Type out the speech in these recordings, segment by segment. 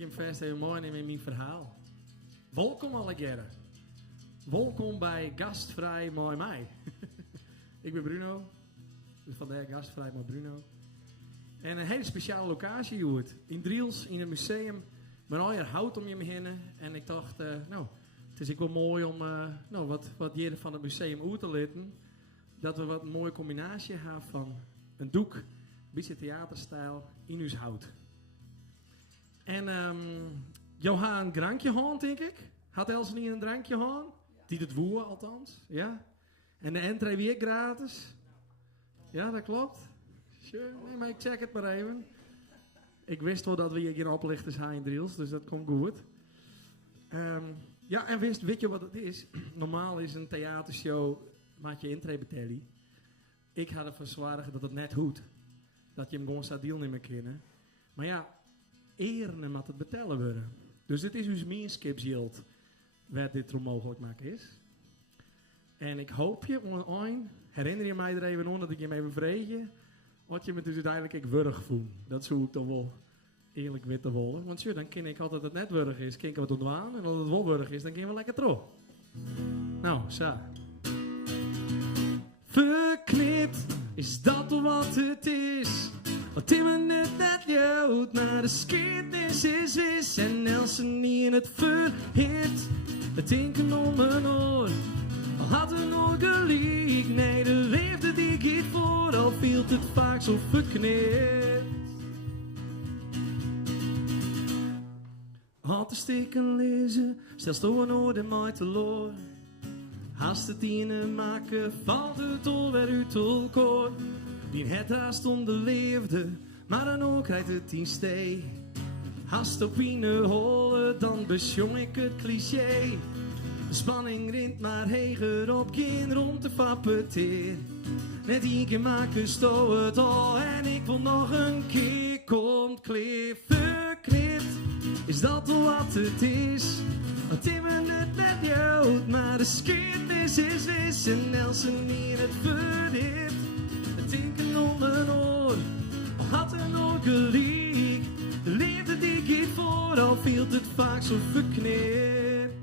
je vast even mooi nemen in mijn verhaal. Welkom allegere. Welkom bij Gastvrij Mooi Mij. Ik ben Bruno. Dus vandaag Gastvrij met Bruno. En een hele speciale locatie hier. In Driels, in een museum. Met al je hout om je heen. En ik dacht, het is ook wel mooi om wat jaren van het museum uit te laten. Dat we wat een mooie combinatie hebben van een doek, een beetje theaterstijl, in ons hout. En Johan een drankje gehad, denk ik. Had Els niet een drankje gehad? Die het woe althans, ja. En de entree weer gratis. Ja, dat klopt. Sure, nee, maar ik check het maar even. Ik wist wel dat we hier geen oplichters hebben in Driels, dus dat komt goed. Ja, en weet je wat het is? Normaal is een theatershow, maak je entree betalen. Ik had ervoor zorgen dat het net goed. Dat je hem gewoon zou deelnemen kunnen. Maar ja, eerder moet het betalen worden. Dus dit is dus mijn skipshield waar dit er mogelijk maken is. En ik hoop je, herinner je mij er even aan dat ik je hem even vreeg. Wat je me dus uiteindelijk ik wurg voel. Dat zou ik dan wel eerlijk weten willen. Want dan ken ik altijd dat het net wurg is, ken ik wat ontwaan. En als het wel wurg is, dan ken je wel lekker terug. Nou, zo. Verknipt, is dat wat het is? Wat in me net jood, maar de skitnis is wis. En Nelson niet in het verhit, het denken om mijn oor. Al had er nooit gelijk, nee, de liefde die giet voor, al viel het vaak zo verknipt. Had de stikken lezen, stelst door een oor en mij te loor. Haast het in maken, valt het al weer uit elkaar. Die het haast onderleefde, maar dan ook rijdt het in stee. Haast op in de holle, dan besjong ik het cliché. De spanning rint maar heger op, geen rond te fappeteer. Net één keer maken sto het al en ik wil nog een keer. Komt kleef verknipt, is dat al wat het is? Want in me net jood, maar de skitnis is wis. En Nelson in het verdipt, het denken om mijn oor. Al had er nog gelijk, de liefde die giet voor, al viel het vaak zo verknipt.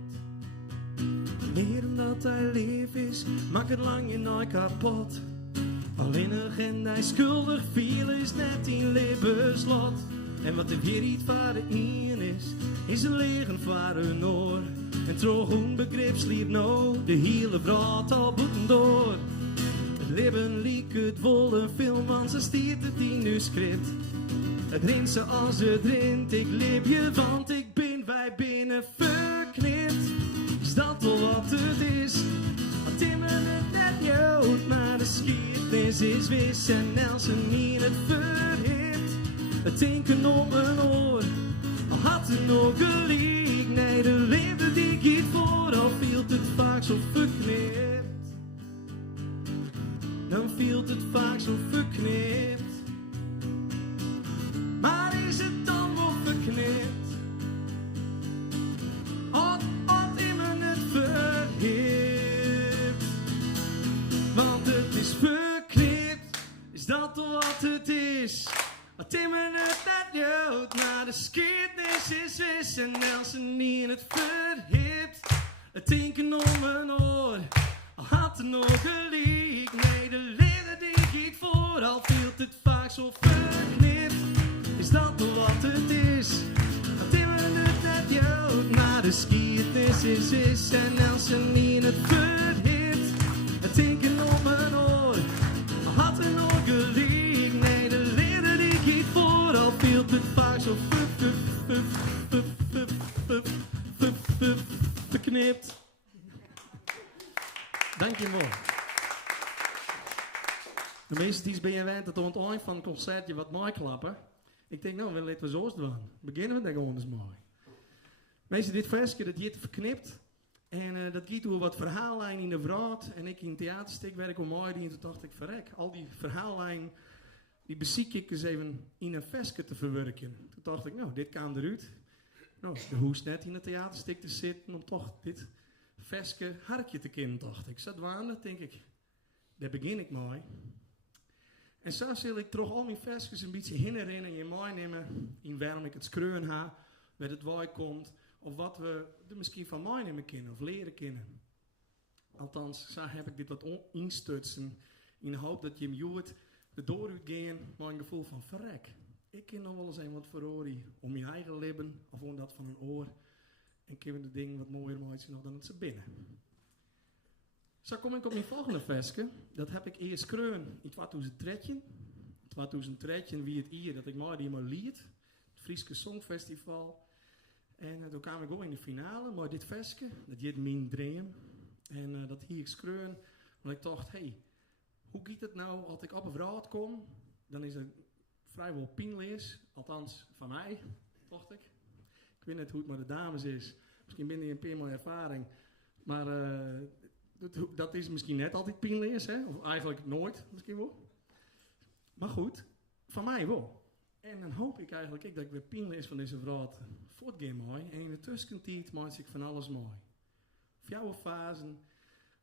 Meer omdat hij lief is, maakt het lang je nooit kapot. Alleenig en hij schuldig viel is net in levenslot. En wat er weer iets vader in is een legen voor een oor. En troch onbegrip sliep nou de hele vrouw al boeten door. Het leven liek het wolde film, want ze stiert het in uw script. Het rint zoals het rint, ik leef je, want ik ben, wij binnen verknipt. Is dat al wat het is? Want in me net jood, maar de skitnis is wis. En Nelson in het verhit, het denken om een oor. Al had het nog gelijk, nee, de liefde die giet voor, al viel het vaak zo verknipt. Dan viel het vaak zo verknipt. Maar is het dan wel verknipt? Wat in me het verhit. Want het is verknipt, is dat al wat het is? Wat in me net jood, maar de skitnis is wis. En Nelson niet in het verhit, het denken om mijn oor. Al had er nog gelijk, nee, de liefde die giet voor, al viel het vaak zo verknipt. Is dat al wat het is? Wat in me net jood, maar de skitnis is wis. En Nelson niet in het verhit, het denken om mijn oor. Al had er nog gelijk, nee, de liefde die giet voor, al viel het vaak zo verknipt. Dankjewel. De meeste die ben je gewend dat aan het eind van een concertje wat mooi klappen. Ik denk, nou, laten we zo doen. Beginnen we dan gewoon eens mooi. Meestal dit versje, dat je verknipt. En dat giet hoe wat verhaallijn in de vraat. En ik in het theaterstuk werk om mooi die. En toen dacht ik, verrek, al die verhaallijn, die beziek ik eens even in een versje te verwerken. Toen dacht ik, nou, dit kwam eruit. Nou, de hoest net in het theaterstuk te zitten om toch dit versje harkje te kennen, dacht ik. Zat waan, denk ik, daar begin ik mooi. En zo zal ik toch al mijn versjes een beetje herinneren en je meenemen in waarom ik het schreeuwen ha. waar het waai komt, of wat we er misschien van mij nemen kennen, of leren kennen. Althans, zo heb ik dit wat instutsen, in de hoop dat je hem joert, de dooruit gaan, maar een gevoel van verrek. Ik ken nog wel eens een wat verhorie, om je eigen lippen, of om dat van een oor, en kunnen de dingen wat mooier maken nog dan het ze binnen. Zo kom ik op mijn volgende versje. Dat heb ik eerst kreun in 2013. 2013 wie het hier dat ik maar die maar lied. Het Frieske Songfestival. En toen kwam ik ook in de finale. Maar dit versje, dat heet Mijn Dream. En dat hier ik kreun. Want ik dacht, hoe gaat het nou als ik op een raad kom? Dan is het vrijwel pijnlijk. Althans, van mij, dacht ik. Ik weet niet hoe het met de dames is. Misschien ben je een paar maal ervaring. Maar dat is misschien net altijd pijnlijk, hè? Of eigenlijk nooit, misschien wel. Maar goed, van mij wel. En dan hoop ik eigenlijk dat ik weer pijnlijk van deze vrouw voortgaan mooi. En in de tussentijd maak ik van alles mooi. Of jouw fasen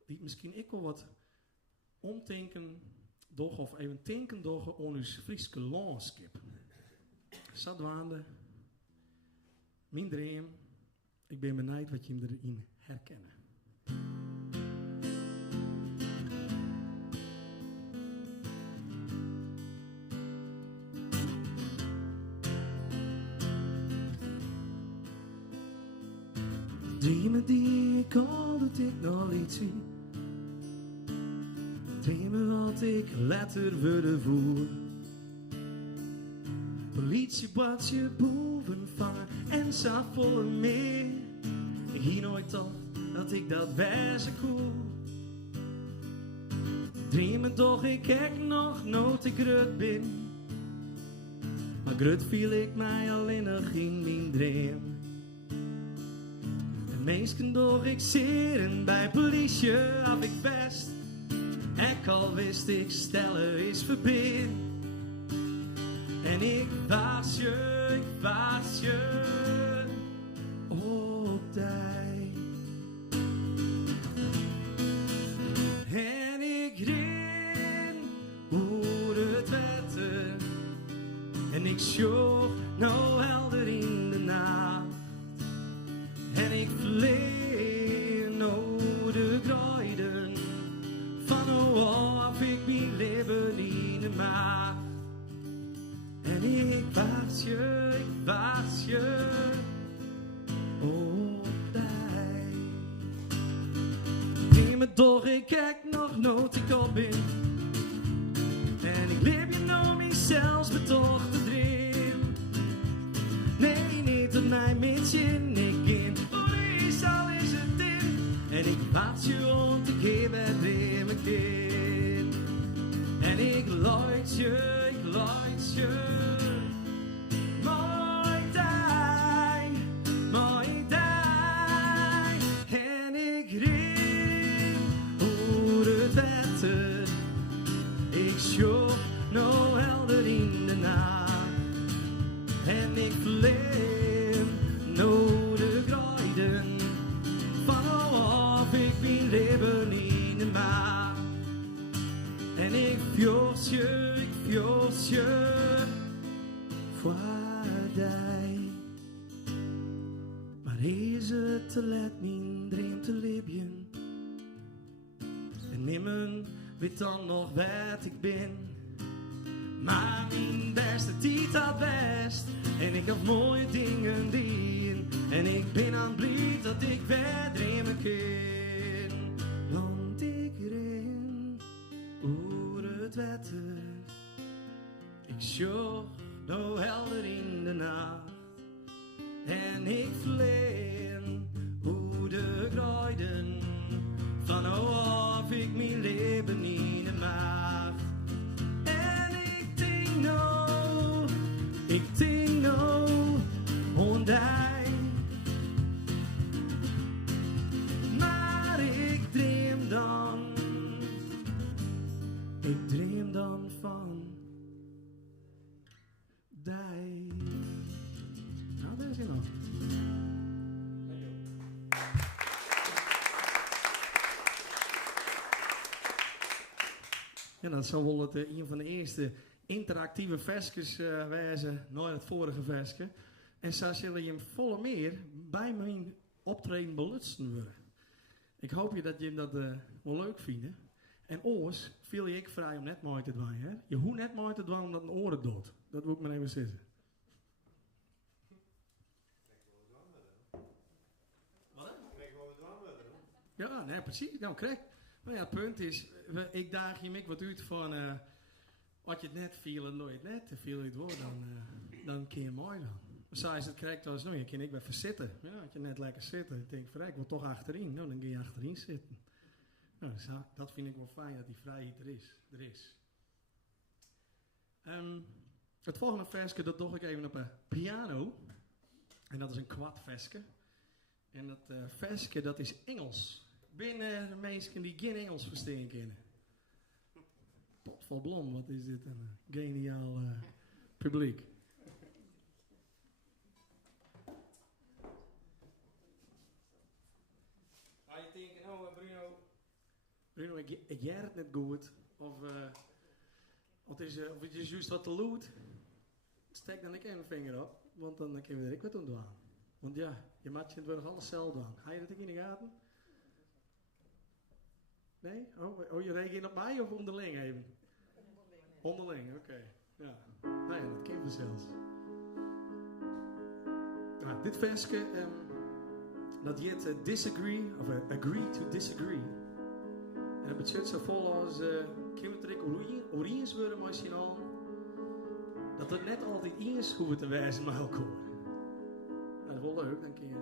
die misschien ik wel wat omdenken doch of even denken door aan ons Frieske landschap. Zadwaande, mijn dream. Ik ben benieuwd wat je hem erin herkennen. Dromen die ik al doet ik nog iets zie. Dromen wat ik later worden voer. Politiebadje boven vangen en zat volle meer. Ik hier nooit dacht dat ik dat wezen kon. Dromen toch ik kijk nog nooit ik grut ben. Maar grut viel ik mij alleen nog in mijn droom. Meestal doch ik zeren bij politie af ik best. Ik al wist ik stellen is verbeerd. En ik was je op dij. En ik ren hoe het wetter. En ik zocht nou helder in de nacht. En ik vleer nou de kruiden van hoe af ik mijn leven in de maag. En ik was je op dij. Neem me toch, ik kijk nog nooit ik op ben. En ik leef je nou mezelf betocht te dream. Nee, niet op mijn mensje, ik in. Al is het in. En ik wacht je om te geven het weer mijn kind. En ik luid je. Mooi dag. En ik ring hoe het wetter. Ik zocht nou helder in de nacht. En ik vleem nou de kruiden. Van af ik mijn leven in de maag. En ik fjors je voor dij. Maar is het te laat mijn dream te leven? En niemand weet dan nog wat ik ben. Maar mijn beste tijd had best. En ik heb mooie dingen doen. En ik ben aan blij dat ik weer dreamen kan. Want ik ren over het wetter. Ik zocht nou helder in de nacht. En ik vleen hoe de kruiden. Van hoe af ik mijn leven in de maag. En ik denk nou, ondij. Maar ik dream dan van dij. Nou, daar is hij nog. Ja, dat zal wel een van de eerste interactieve versjes wijzen naar het vorige versje. En zo zullen je hem volle meer bij mijn optreden belutsen worden. Ik hoop je dat je dat wel leuk vindt. En oors viel je ik vrij om net mooi te doen. Hè? Je hoeft net mooi te doen omdat een oren dood. Dat wil ik maar even zeggen. Ja, nee, precies. Nou, krijg. Nou ja, het punt is, ik daag je mij wat uit van, wat je het net viel en nooit net, viel je het woord, dan kun je mooi dan. Zo is het krijgt als, nou, je kan ik wel verzitten. Ja, als je net lekker zitten, ik denk, ik wil toch achterin. Nou, dan kun je achterin zitten. Nou, dat vind ik wel fijn, dat die vrijheid er is. Het volgende versje, dat doe ik even op een piano. En dat is een kwartversje. En dat versje, dat is Engels. Binnen de mensen die geen Engels verstaan kunnen. Pot vol blom, wat is dit een geniaal publiek. Nou, je denkt, oh Bruno, ik jij het net goed. Of het is juist wat te lood. Steek dan ik even een vinger op, want dan kunnen we er ook wat aan doen. Want ja, je matje het wordt alles zelf doen. Ga je dat ook in de gaten? Nee? Oh, je reageert op mij of onderling even? Onderling, oké. Ja. Nou ja, dat kennen we zelfs. Nou, dit versje, dat heet disagree, of agree to disagree. En dat betekent zo vol als, kilometriek oriëns worden misschien al. Dat het net altijd eens hoeft te wijzen met elkaar. Nou, dat is wel leuk, dan kun je,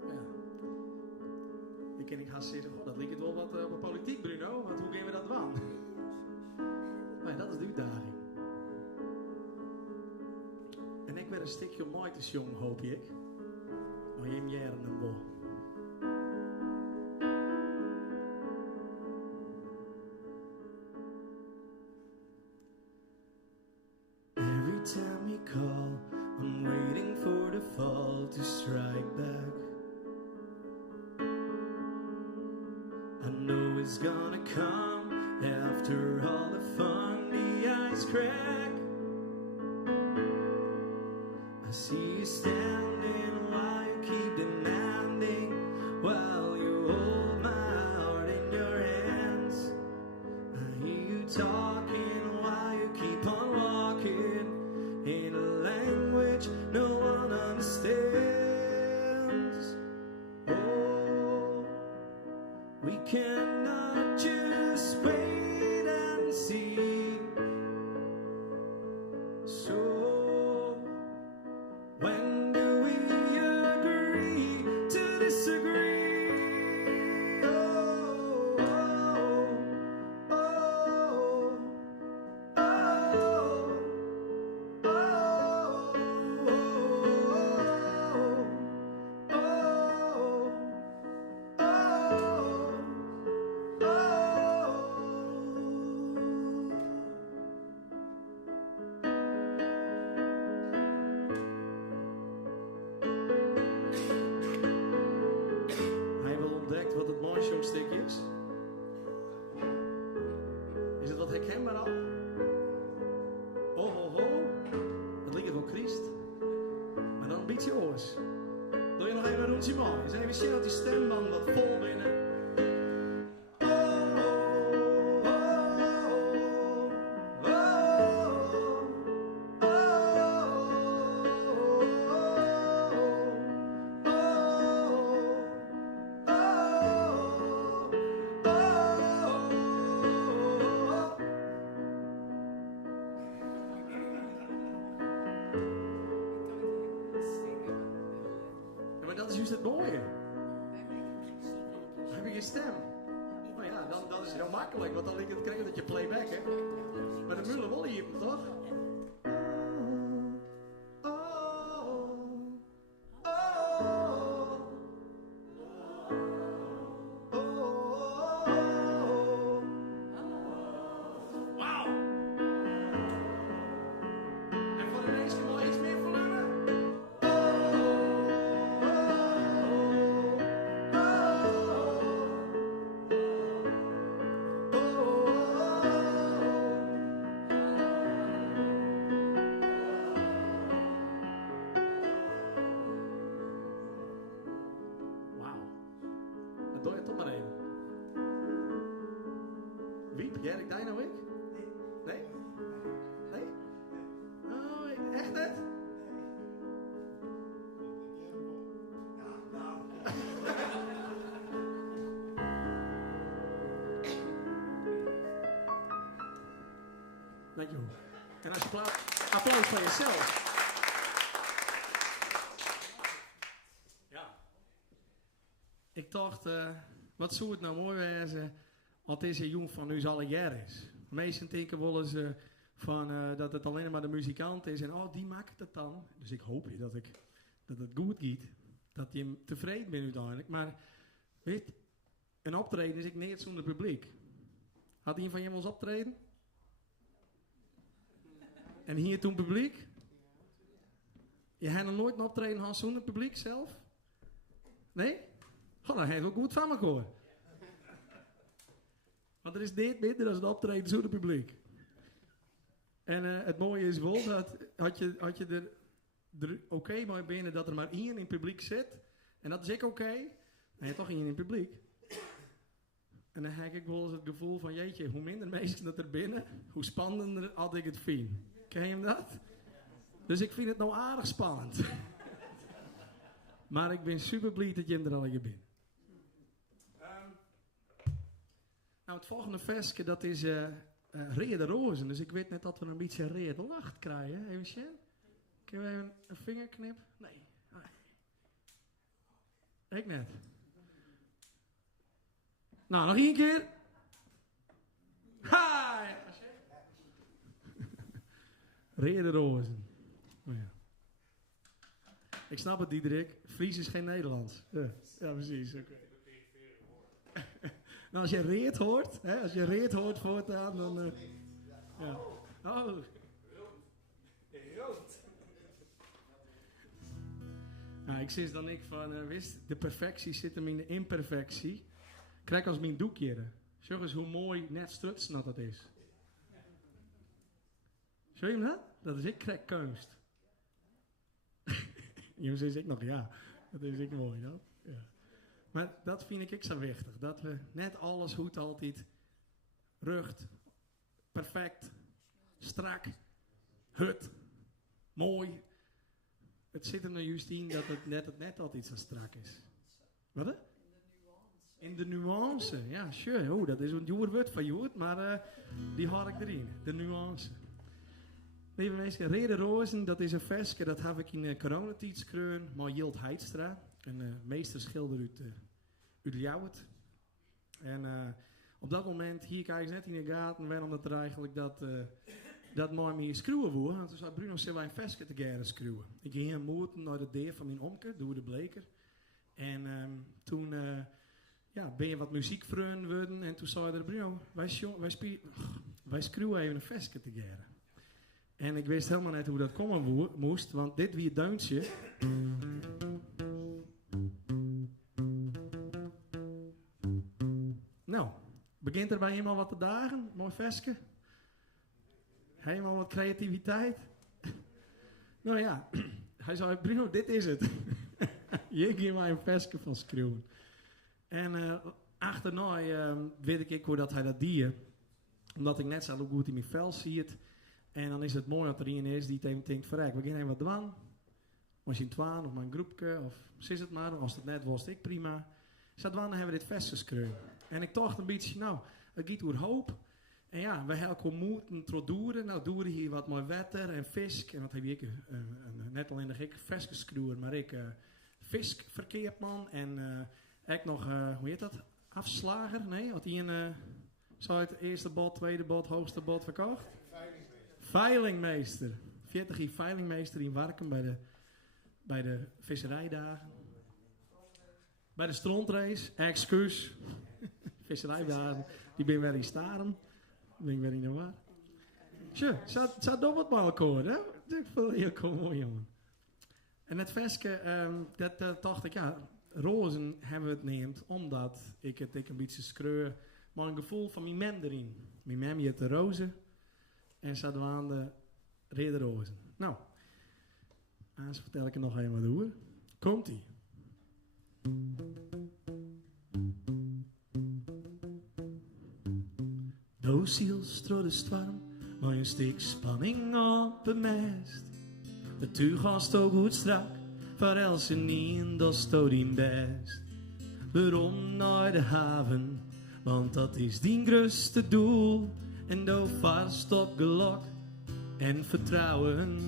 ja. Dan kan ik gaan zeggen, oh, dat lijkt wel wat op politiek, Bruno, want hoe gaan we dat doen? Maar dat is de uitdaging. En ik ben een stukje mooi te jong, hoop ik. Maar je jaren hem wel. Every time you call, I'm waiting for the fall to strike back. I know it's gonna come after all the fun, the ice crack. I see you standing while you keep demanding, while you hold my heart in your hands. I hear you talking while you keep on walking in a language no one understands. Oh, we cannot just wait and see. So when do we agree to disagree? Oh, oh, oh, oh, Hij wel ontdekt wat het mooiste stuk is. Is het wat herkenbaar al? Oh, ho, ho. Het lijkt wel Christ. Maar dan een beetje oors. Doe je nog even een rondje mooi. Zijn even zien dat die stemband wat vol binnen. Maar dat is juist het mooie. Heb je geen stem? Nou ja, dan is het heel makkelijk, want dan krijg je dat je playback hebt. Maar de mullen willen hier, toch? Wauw! En voor de meesten wel iets meer volume. doe je toch maar even. Wiep, jij ik daar nou ik? Nee? Nee? Oh, echt net? Dankjewel. En als je applaus van jezelf. Ja. Ik dacht, wat zou het nou mooi wezen als deze jong van nu alle jaar is. Meesten denken wel eens dat het alleen maar de muzikant is en die maakt het dan. Dus ik hoop dat het goed gaat. Dat je tevreden bent uiteindelijk. Maar weet, een optreden is ik niet zonder publiek. Had een van jullie ons optreden? En hier toen publiek? Je hebt nog nooit een optreden gehad zonder publiek zelf? Nee? Dan heb je wel goed van me gehoord. Want er is dit minder dan een optreden zonder publiek. En het mooie is wel dat had je er oké mee binnen dat er maar één in het publiek zit. En dat is ik oké. Dan heb je toch één in het publiek. En dan heb ik wel eens het gevoel van jeetje, hoe minder mensen dat er binnen, hoe spannender had ik het vind. Ken je hem dat? Dus ik vind het nou aardig spannend. Maar ik ben super blij dat je er al in bent. Nou, het volgende versje, dat is Rede Rozen. Dus ik weet net dat we een beetje rede lacht krijgen. Even zien. Kunnen we even een vingerknip? Nee. Ik net. Nou, nog één keer. Ha! Ja. Rede Rozen. Oh, ja. Ik snap het, Diederik. Fries is geen Nederlands. Ja precies. Okay. Nou, als je reet hoort, voortaan, dan... ja. Oh. Nou, ik zeg dan van, wist, de perfectie zit hem in de imperfectie. Kijk als mijn doekje. Zeg eens hoe mooi net strutsnat dat is. Zie je hem dat? Dat is ik krijg kunst. Jongens, is ik nog, ja. Dat is ik mooi, dat. Ja. Maar dat vind ik zo wichtig. Dat we net alles goed altijd rucht, perfect, strak, hut, mooi. Het zit er nou juist in dat het net altijd zo strak is. Wat hè? In de nuance. Ja, sure. Oh, dat is een duur woord van Joert, maar die haal ik erin. De nuance. Lieve mensen, Rede Rozen, dat is een versje, dat heb ik in de coronatijd geschreven, met Jilt Heidstra, een meesterschilder uit Ljouwert. En op dat moment, hier kijk ik net in de gaten, waarom dat er eigenlijk dat mooi meer schreeuwen wordt. En toen zei Bruno, zullen wij een versje te gaan schreeuwen. Ik ging een moeite naar de deur van mijn omke, door de bleker. En toen ben je wat muziekvrienden worden, en toen zei er, Bruno, wij schreeuwen even een versje te gaan. En ik wist helemaal niet hoe dat komen moest, want dit wie het deuntje. Nou, begint er bij iemand wat te dagen? Mooi versje. Helemaal wat creativiteit. Nou ja, hij zei, Bruno, dit is het. Je geeft mij een versje van schreeuwen. En achterna weet ik hoe dat hij dat deed. Omdat ik net zo goed in mijn vel zie het. En dan is het mooi dat er iemand is die denkt, verrek, we gaan even wat doen. Misschien twaan of mijn groepje, of is het maar. Als het net was, ik prima. Dus dat hebben we dit vastgeschreven. En ik dacht een beetje, nou, het gaat over hoop. En ja, we hebben moeten trodoeren. Nou, doen hier wat mooi wetter en fisk. En wat heb ik, net alleen nog ik vastgeschreven, maar ik fiskverkeerman. En ik nog, hoe heet dat? Afslager? Nee, had hij zou het eerste bod, tweede bod, hoogste bod verkocht? Veilingmeester. 40 jaar veilingmeester in Warkum bij de visserijdagen. Bij de strontrace, excuus. Visserijdagen, die ben weer in Staren. Ben ik weer in de war. Tja, zou dat wat maar horen, hè? Ik vond het heel cool, mooi, jongen. En het versje, dat dacht ik, ja, rozen hebben we het neemt, omdat ik een beetje screur, maar een gevoel van mijn mem erin. Mijn mem heet de rozen. En ze hadden aan de Rede Rozen. Nou, anders vertel ik er nog even wat over. Komt-ie. Hou ziels door de storm, maar een stuk spanning op het mest. De tuig gaat ook goed strak, voor elke niet, dat stoot in best. Waarom naar de haven, want dat is die grootste doel. En doe vast op geluk en vertrouwen,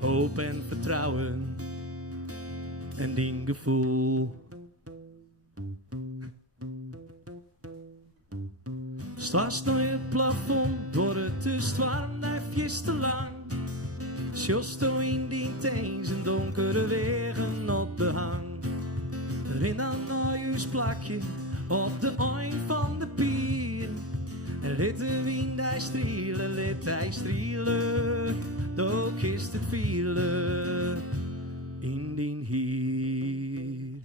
hoop en vertrouwen en die gevoel. Stars naar het plafond, door het te zwaar, even te lang. Sjosto in die teens en donkere wegen op de hang. Erin aan huis plakje op de eind van de pier. En let de wind hij strielen, doch is het vielen in die hier.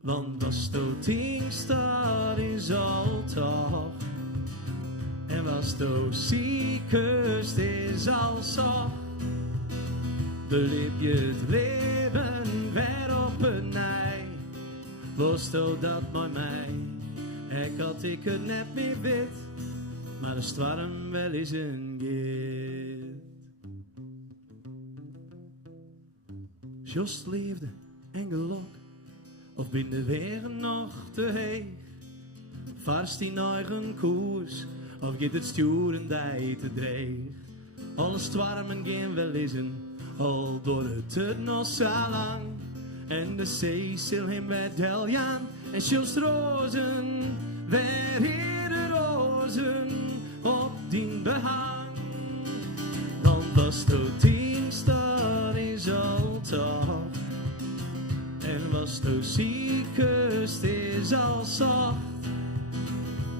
Want als de ding staat is al toch. En was de ziekest is al zo. Beleef je het leven weer op een nij. Was dat maar mij. Ik had ik het net meer wit. Maar het warm wel eens een git. Just liefde en geluk. Of ben de wegen nog te heeg? Vast die eigen koers. Of gaat het sturen die te dreig? Alles warmen gaan wel eens een. Al door het nog zo lang. En de zee zal hem weer deljan. En schilst rozen. Weer hier de rozen. Op die behang. Want was de dinsdag is al toch. En was de ziekest is al zacht.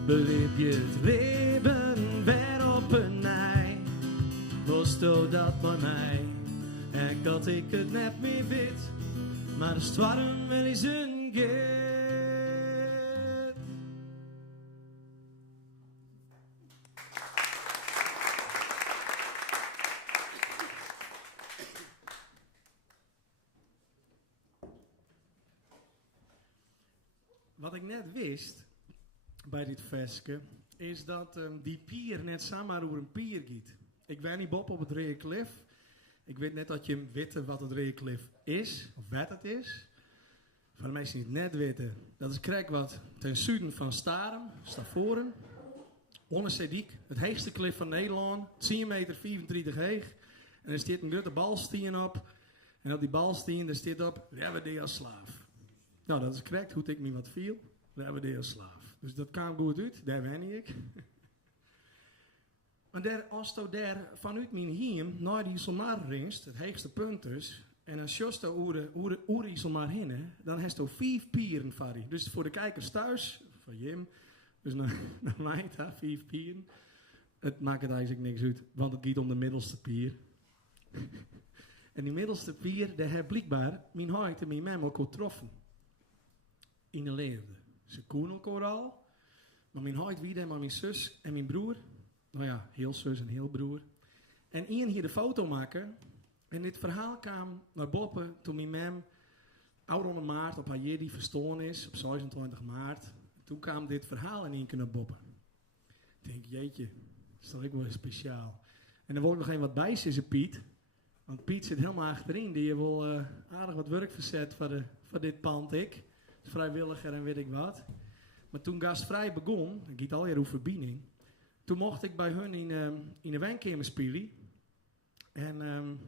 Beleef je het leven weer op een nij. Was dat maar mij. Ik had ik het net meer wit. Maar het warm wel eens een git. Wat ik net wist bij dit versje is dat die pier net samen over een pier gaat. Ik weet niet Bob op het Rode Klif. Ik weet net dat je weet wat het Rode Klif is, of wat het is. Voor de mensen die het net weten, dat is krijg wat ten zuiden van Starum, Stavoren. Onnesediek, het hoogste klif van Nederland, 10,35 meter hoog. En er staat een grote balsteen op. En op die balsteen daar staat op, Rebbe als slaaf. Nou, dat is correct, hoe ik me wat viel. Rebbe als slaaf. Dus dat kwam goed uit, daar wen ik. Maar daar, als je daar vanuit mijn hiem naar die Iselmaar-ringst, het hoogste punt dus, en als je oer Iselmaar heen, dan heeft je 5 pieren voor je. Dus voor de kijkers thuis, van Jim, dus naar mij, 5 pieren. Het maakt het eigenlijk niks uit, want het gaat om de middelste pier. En die middelste pier, daar heeft blijkbaar mijn huid en mijn mem elkaar getroffen. In de leefde. Ze koen elkaar al, maar mijn huid wie maar mijn zus en mijn broer. Nou ja, heel zus en heel broer. En Ian hier de foto maken. En dit verhaal kwam naar boven toen mijn mem oude maart op haar die verstoren is. Op 26 maart. Toen kwam dit verhaal in één keer naar boven. Ik denk, jeetje, dat is toch ook wel speciaal. En dan wil ik nog even wat bij zeggen, Piet. Want Piet zit helemaal achterin. Die wil aardig wat werk verzet voor dit pand, ik. Vrijwilliger en weet ik wat. Maar toen gastvrij begon, ik giet alweer over verbinding. Toen mocht ik bij hun in de wijnkamer spelen. En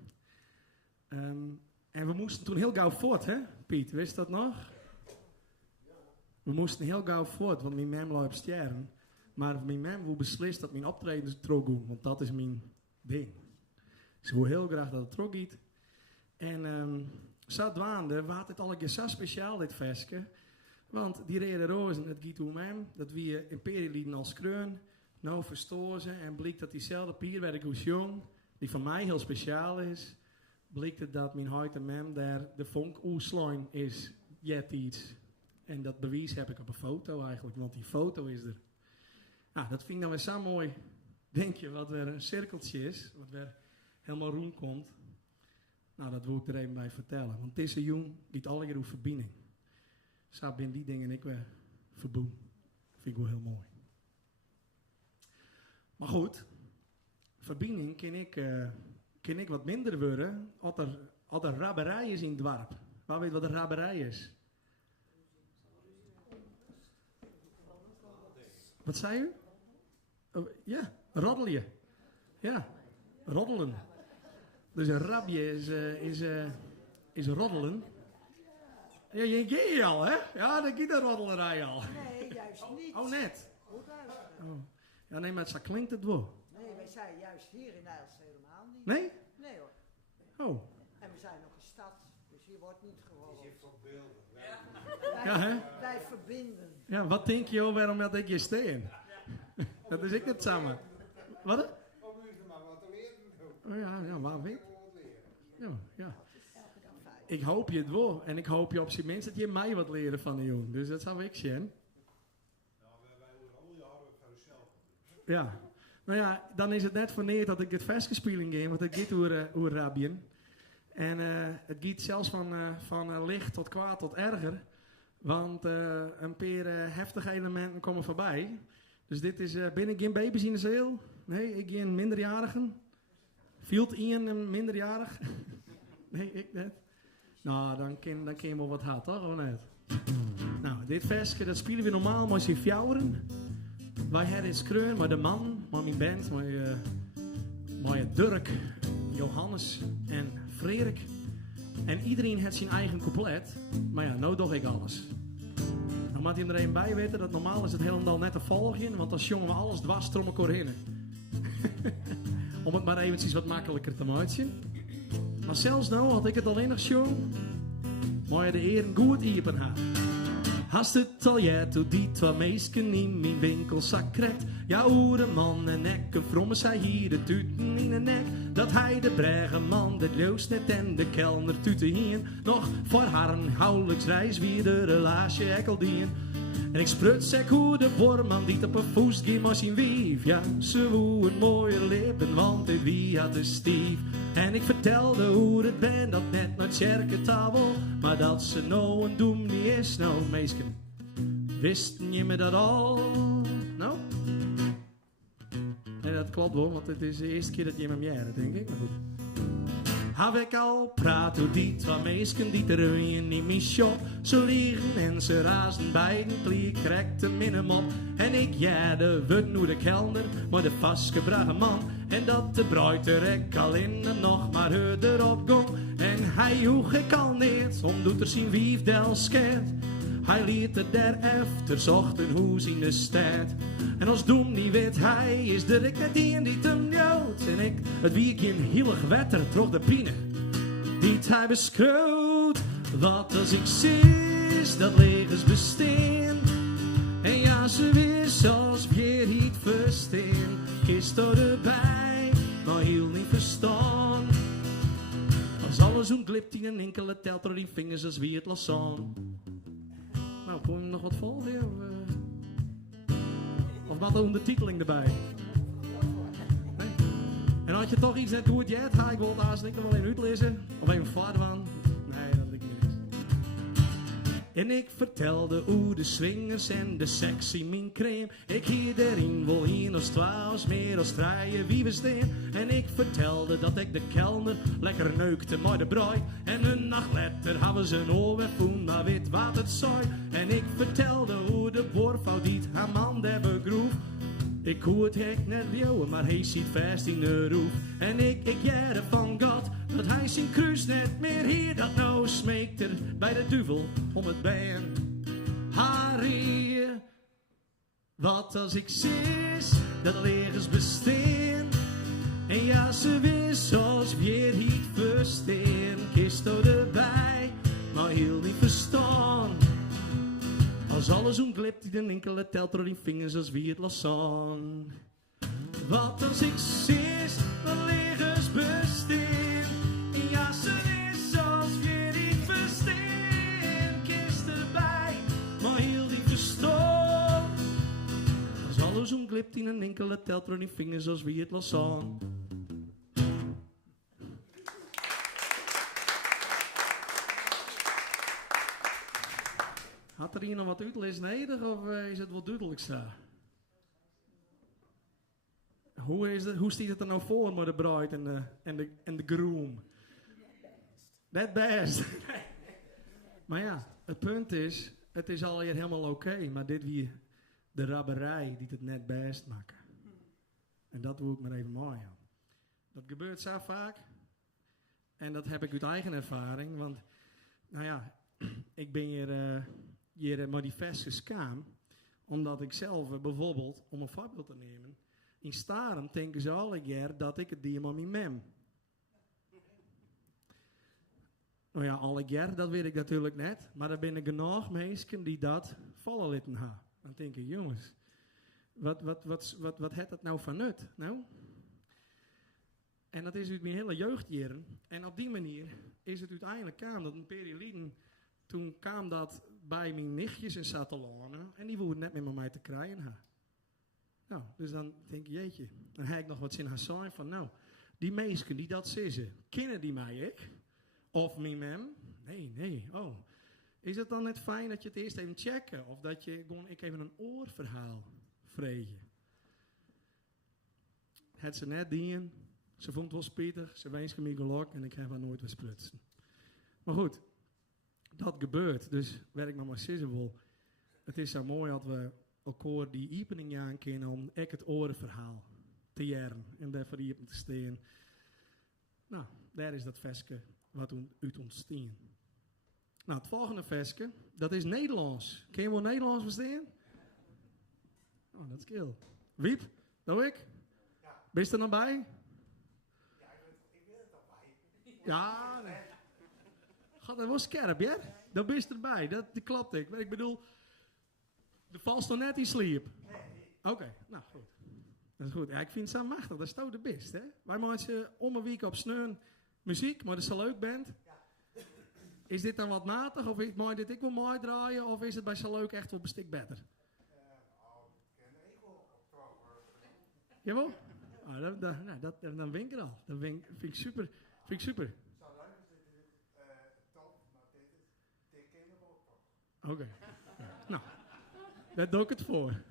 we moesten toen heel gauw voort, hè, Piet? Wist je dat nog? We moesten heel gauw voort, want mijn mem lag op sterren. Maar mijn mem wil beslist dat mijn optreden terug doen, want dat is mijn ding. Ze wil heel graag dat het terug gaat. En zo dwaande, wat het al een keer zo speciaal, dit versje. Want die rode rozen, het gaat om hem, dat we imperialieden als kreun. Nou verstoor ze en bleek dat diezelfde pier, werd ik als jong, die van mij heel speciaal is, bleek het dat mijn huid en mem daar de vonk oerslaan is, jet iets. En dat bewijs heb ik op een foto eigenlijk, want die foto is er. Nou, dat vind ik dan weer zo mooi, denk je, wat weer een cirkeltje is, wat weer helemaal rondkomt. Nou, dat wil ik er even bij vertellen, want deze jong gaat alle keer over verbinding. Zo ben die dingen ik weer Vind ik wel heel mooi. Maar goed, verbinding kan ik wat minder worden als er rabberij is in het dorp. Waar weet wat een rabberij is? Wat zei u? Ja, roddelen. Ja, roddelen. Dus een rabje is roddelen. Ja, je ken je al, hè? Ja, dan gaat de roddelerij al. Nee, juist niet. Oh, net. Goed luisteren. Oh. Ja, nee, maar zo klinkt het wel. Nee, wij zijn juist hier in IJls helemaal niet. Nee? Nee hoor. Oh. En we zijn nog een stad, dus hier wordt niet geroddeld. Ja, hè? Wij verbinden. Ja, wat denk je waarom dat ik hier steen? Dat is ik net samen. Wat? Om u maar wat te leren doen. Oh ja, waar weet? Ja. Elke dag 5. Ik hoop je het wel. En ik hoop je op zijn minst dat je mij wat leren van de jongen. Dus dat zou ik zien. Nou, wij horen al jaren van uzelf. Ja. Nou ja, dan is het net wanneer dat ik dit festgespeeling game, want het gaat over Rabien. En het gaat zelfs van licht tot kwaad tot erger. Want een paar heftige elementen komen voorbij. Dus dit is, ben ik geen baby's in de zeel? Nee, ik geen minderjarigen. Viel Ian een minderjarig? Nee, ik net. Nou, dan kan je wel wat hard, toch? Of net? Nou, dit versje, dat spelen we normaal met z'n fjouweren. Wij hebben het skreun, maar de man, maar mijn band, maar Dirk, Johannes en Frederik. En iedereen heeft zijn eigen couplet. Maar ja, nou doe ik alles. Nou moet je er een bij weten dat normaal is het helemaal net te volgen, want dan jongen we alles dwars door elkaar heen. Om het maar eventjes wat makkelijker te maken. Maar zelfs nou had ik het alleen nog jong, maar je de eer goed iepen had. Hast het al jij toe die twee meisken in mijn winkelzak krijgt? Ja, oude man en ik, een fromme zei hier de tuten in de nek. Dat hij de brege man, de leeuws net en de kelner tuten hien. Nog voor haar een huwelijksreis weer de relatie ekkeldien. En ik spruts ik hoe de boorman die op een voest ging maar zijn wief. Ja, ze woe een mooie lippen, want dit wie had de stief. En ik vertelde hoe het ben dat net naar het kerkentafel. Maar dat ze nou een doem niet is, nou meisken. Wisten je me dat al? Nou? Nee, dat klopt wel, want het is de eerste keer dat je met me jaren, denk ik. Maar goed. Heb ik al praat hoe die twee meisken die te ruien in mijn shop. Ze liggen en ze razen beiden, kliek krekt hem in hem op. En ik jaarde wut nu de kelner, maar de vastgebrachte man. En dat de bruid er ik al in en nog maar erop gong. En hij joeg ik al niet, om doet er zijn wief del sket. Hij liet er der efter, zocht een hoes in de stad. En als doem niet weet hij, is de ik net die te dood. En ik, het wie geen hielig wetter, trok de pine. Die hij beschroot, wat als ik zie, dat legers besteen. En ja, ze wist als weer niet versteen. Kist erbij, maar heel niet verstaan. Als alles glipt in een enkele telt er die vingers als wie het los aan. Nou, kon je nog wat volgen? Of wat de ondertiteling erbij? Nee? En had je toch iets net goed jet? Ik wilde daar nog wel even uitlezen. Of even vader van? Nee, dat lukt niet eens. En ik vertelde hoe de swingers en de sexy min crème. Ik hier erin wil hier als 12 meer als draaien wie we steen. En ik vertelde dat ik de kelner lekker neukte met de brooi. En een nacht later hadden ze een oorwegpoen, maar weet wat het zooi. En ik vertelde hoe de boorvrouw die haar man hebben groef. Ik hoor het hek net leeuwen, maar hij zit vast in de roef. En ik jaren van God, dat hij zijn kruis net meer hier. Dat nou smeekt er bij de duivel om het ben. Harry, wat als ik zie, dat legers besteen. En ja, ze wist als weer niet versteen. Kist erbij, maar heel niet verstaan. Als alles glipt die de enkele telt er in vingers als wie het los aan. Wat als ik zie, dat legers besteen. En ja, ze wist als weer niet versteen. Kist erbij, maar heel niet verstaan. Als alles glipt in een enkele telt er in vingers als wie het los aan. Had er hier nog wat uitleg nodig of is het wel duidelijk zo? Hoe stiet het er nou voor met de bruid en de groom? Net best. Maar ja, het punt is, het is al hier helemaal oké, maar dit wie de rabberij die het net best maken. En dat wil ik maar even mooi aan. Dat gebeurt zo vaak. En dat heb ik uit eigen ervaring, want nou ja, ik ben hier maar die vestjes kwam, omdat ik zelf bijvoorbeeld, om een voorbeeld te nemen, in Starem denken ze alle keer dat ik het die met mijn mem. Nou ja, alle keer, dat weet ik natuurlijk net, maar er zijn genoeg mensen die dat vallen lieten hebben. Dan denk ik, jongens, wat heeft dat nou van nut? Nou? En dat is uit mijn hele jeugdjaren. En op die manier is het uiteindelijk kwam dat een periode, toen kwam dat bij mijn nichtjes in Satellane en die wilden net meer met mij te krijgen hebben. Nou, dus dan denk ik, jeetje, dan heb ik nog wat zin gaan zijn van, nou, die mensen die dat zeggen, kennen die mij ik? Of mijn mem? Nee, oh. Is het dan net fijn dat je het eerst even checken? Of dat je gewoon, ik even een oorverhaal vreeg? Het ze net dienen, ze vond het wel spietig, ze wees me gelok en ik heb haar nooit weer sprutsen. Maar goed, dat gebeurt, dus werk maar zeggen wil. Het is zo mooi dat we elkaar die opening aan kunnen om ik het orenverhaal te jaren en daarvoor hier te staan. Nou, daar is dat versje wat uit ontstaan. Nou, het volgende versje, dat is Nederlands. Kun je wel Nederlands verstaan? Oh, dat is cool. Wiep, dat ik? Ja. Ben je er nog bij? Ja, ik wil het al bij. Ja. Gaat dat wel scherp, ja? Dan ben je erbij, dat klopt ik. Ik bedoel, de valt nog net in sleep. Oké, nou goed. Dat is goed. Ja, ik vind het zo machtig, dat is toch de best, hè? Wij maken om een week op sneun muziek, maar dat is zo leuk bent. Is dit dan wat matig, of is dit ik wil mooi draaien, of is het bij zo leuk echt wel een stuk beter? Jawel? Dan wink ik al. Dat vind ik super. Vind ik super. Oké. Nou, daar doe ik het voor.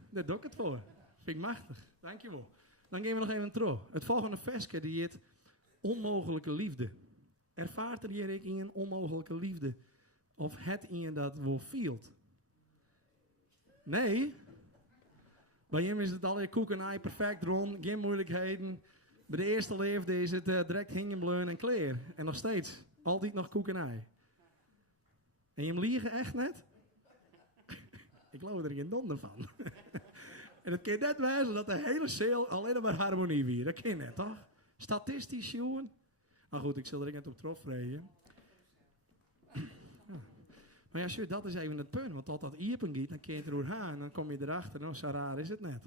Vind ik machtig. Dankjewel. Dan gaan we nog even terug. Het volgende versje die heet onmogelijke liefde. Ervaart er hier in een onmogelijke liefde? Of het in dat wel fielt? Nee. Bij hem is het alweer koek en ei perfect rond. Geen moeilijkheden. Bij de eerste liefde is het direct hingen, bleun en kleer. En nog steeds. Altijd nog koek en ei. En je hem liegen echt net? Ik geloof er geen donder van. En het kan net wijzen dat de hele ziel alleen maar harmonie weer. Dat kan net, toch? Statistisch, jongen. Maar goed, ik zal er net op trof vregen. Ja. Maar ja, sure, dat is even het punt. Want tot dat iepen gaat, dan kun je het erover gaan. En dan kom je erachter. Nou, zo raar is het net.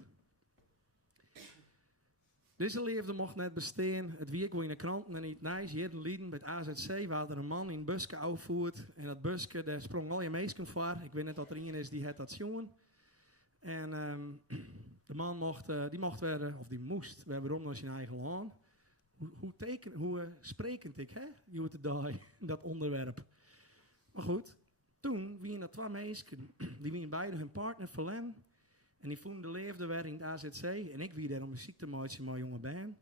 Deze liefde mocht net bestaan. Het wie in de kranten en niet nice. Hier de lieden bij het AZC waar er een man in een busje uitvoert. En dat busje, daar sprong al je meisken voor. Ik weet net dat er iemand is die het dat jongen. En de man moest weer waarom naar zijn eigen land. Hoe sprekend ik, hè? Je hoort het daar, dat onderwerp. Maar goed, toen wie dat twee meisken, die wie beide hun partner verlenen. En die vonden de leefde weer in het AZC. En ik wie daar om muziek te maken met jonge band.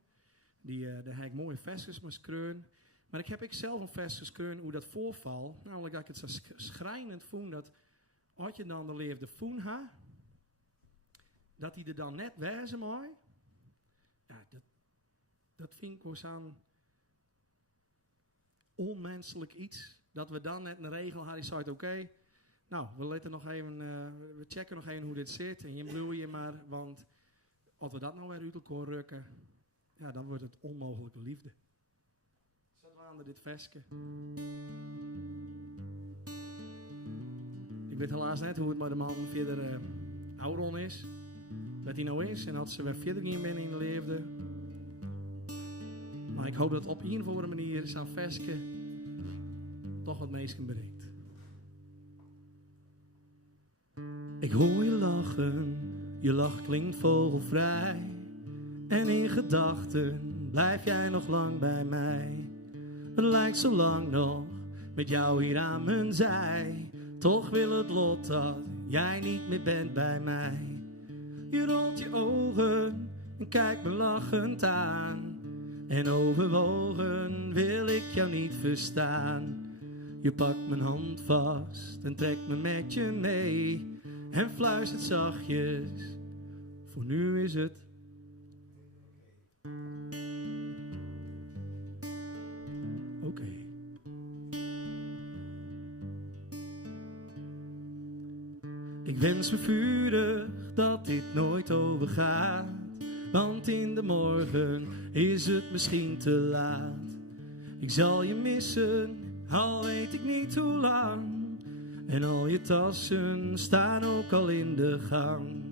Daar heb ik mooie versjes met skreun. Maar ik heb zelf een vers geschreven hoe dat voorval. Namelijk dat ik het zo schrijnend vond dat als je dan de leefde voen ha, dat hij er dan net wezen mooi. Ja, dat vind ik wel zo'n onmenselijk iets. Dat we dan net een regel hadden, die zei oké, nou, we checken nog even hoe dit zit. En je bloei je maar, want als we dat nou weer uit elkaar rukken, ja, dan wordt het onmogelijke liefde. Zet we aan dit versje. Ik weet helaas net hoe het met de man verder ouder is. Dat hij nou is en dat ze weer verder niet meer in de leefde. Maar ik hoop dat op een of andere manier zo'n versje toch wat mensen bereikt. Ik hoor je lachen, je lach klinkt vogelvrij. En in gedachten blijf jij nog lang bij mij. Het lijkt zo lang nog met jou hier aan mijn zij. toch wil het lot dat jij niet meer bent bij mij. Je rolt je ogen en kijkt me lachend aan. En overwogen wil ik jou niet verstaan. Je pakt mijn hand vast en trekt me met je mee. En fluistert zachtjes, voor nu is het. Oké. Ik wens me vurig dat dit nooit overgaat. Want in de morgen is het misschien te laat. Ik zal je missen, al weet ik niet hoe lang. En al je tassen staan ook al in de gang.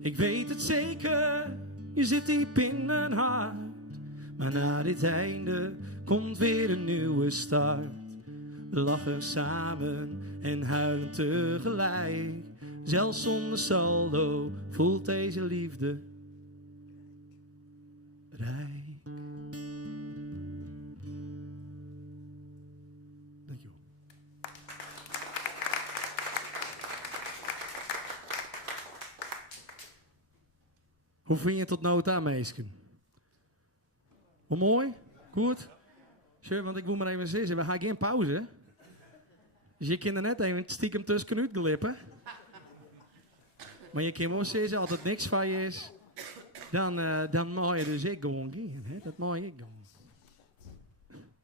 Ik weet het zeker, je zit diep in mijn hart. Maar na dit einde komt weer een nieuwe start. We lachen samen en huilen tegelijk. Zelfs zonder saldo voelt deze liefde rijk. Dankjewel. Hoe vind je het tot nou aan, meisken? Hoe mooi? Goed? Sure, want ik wil maar even zeggen, we gaan geen pauze. Dus je kan er net even stiekem tussenuit glippen. Maar je kan wel zeggen, als het niks van je is, dan mag je dus ik gewoon gaan. Hè? Dat mag ik gewoon.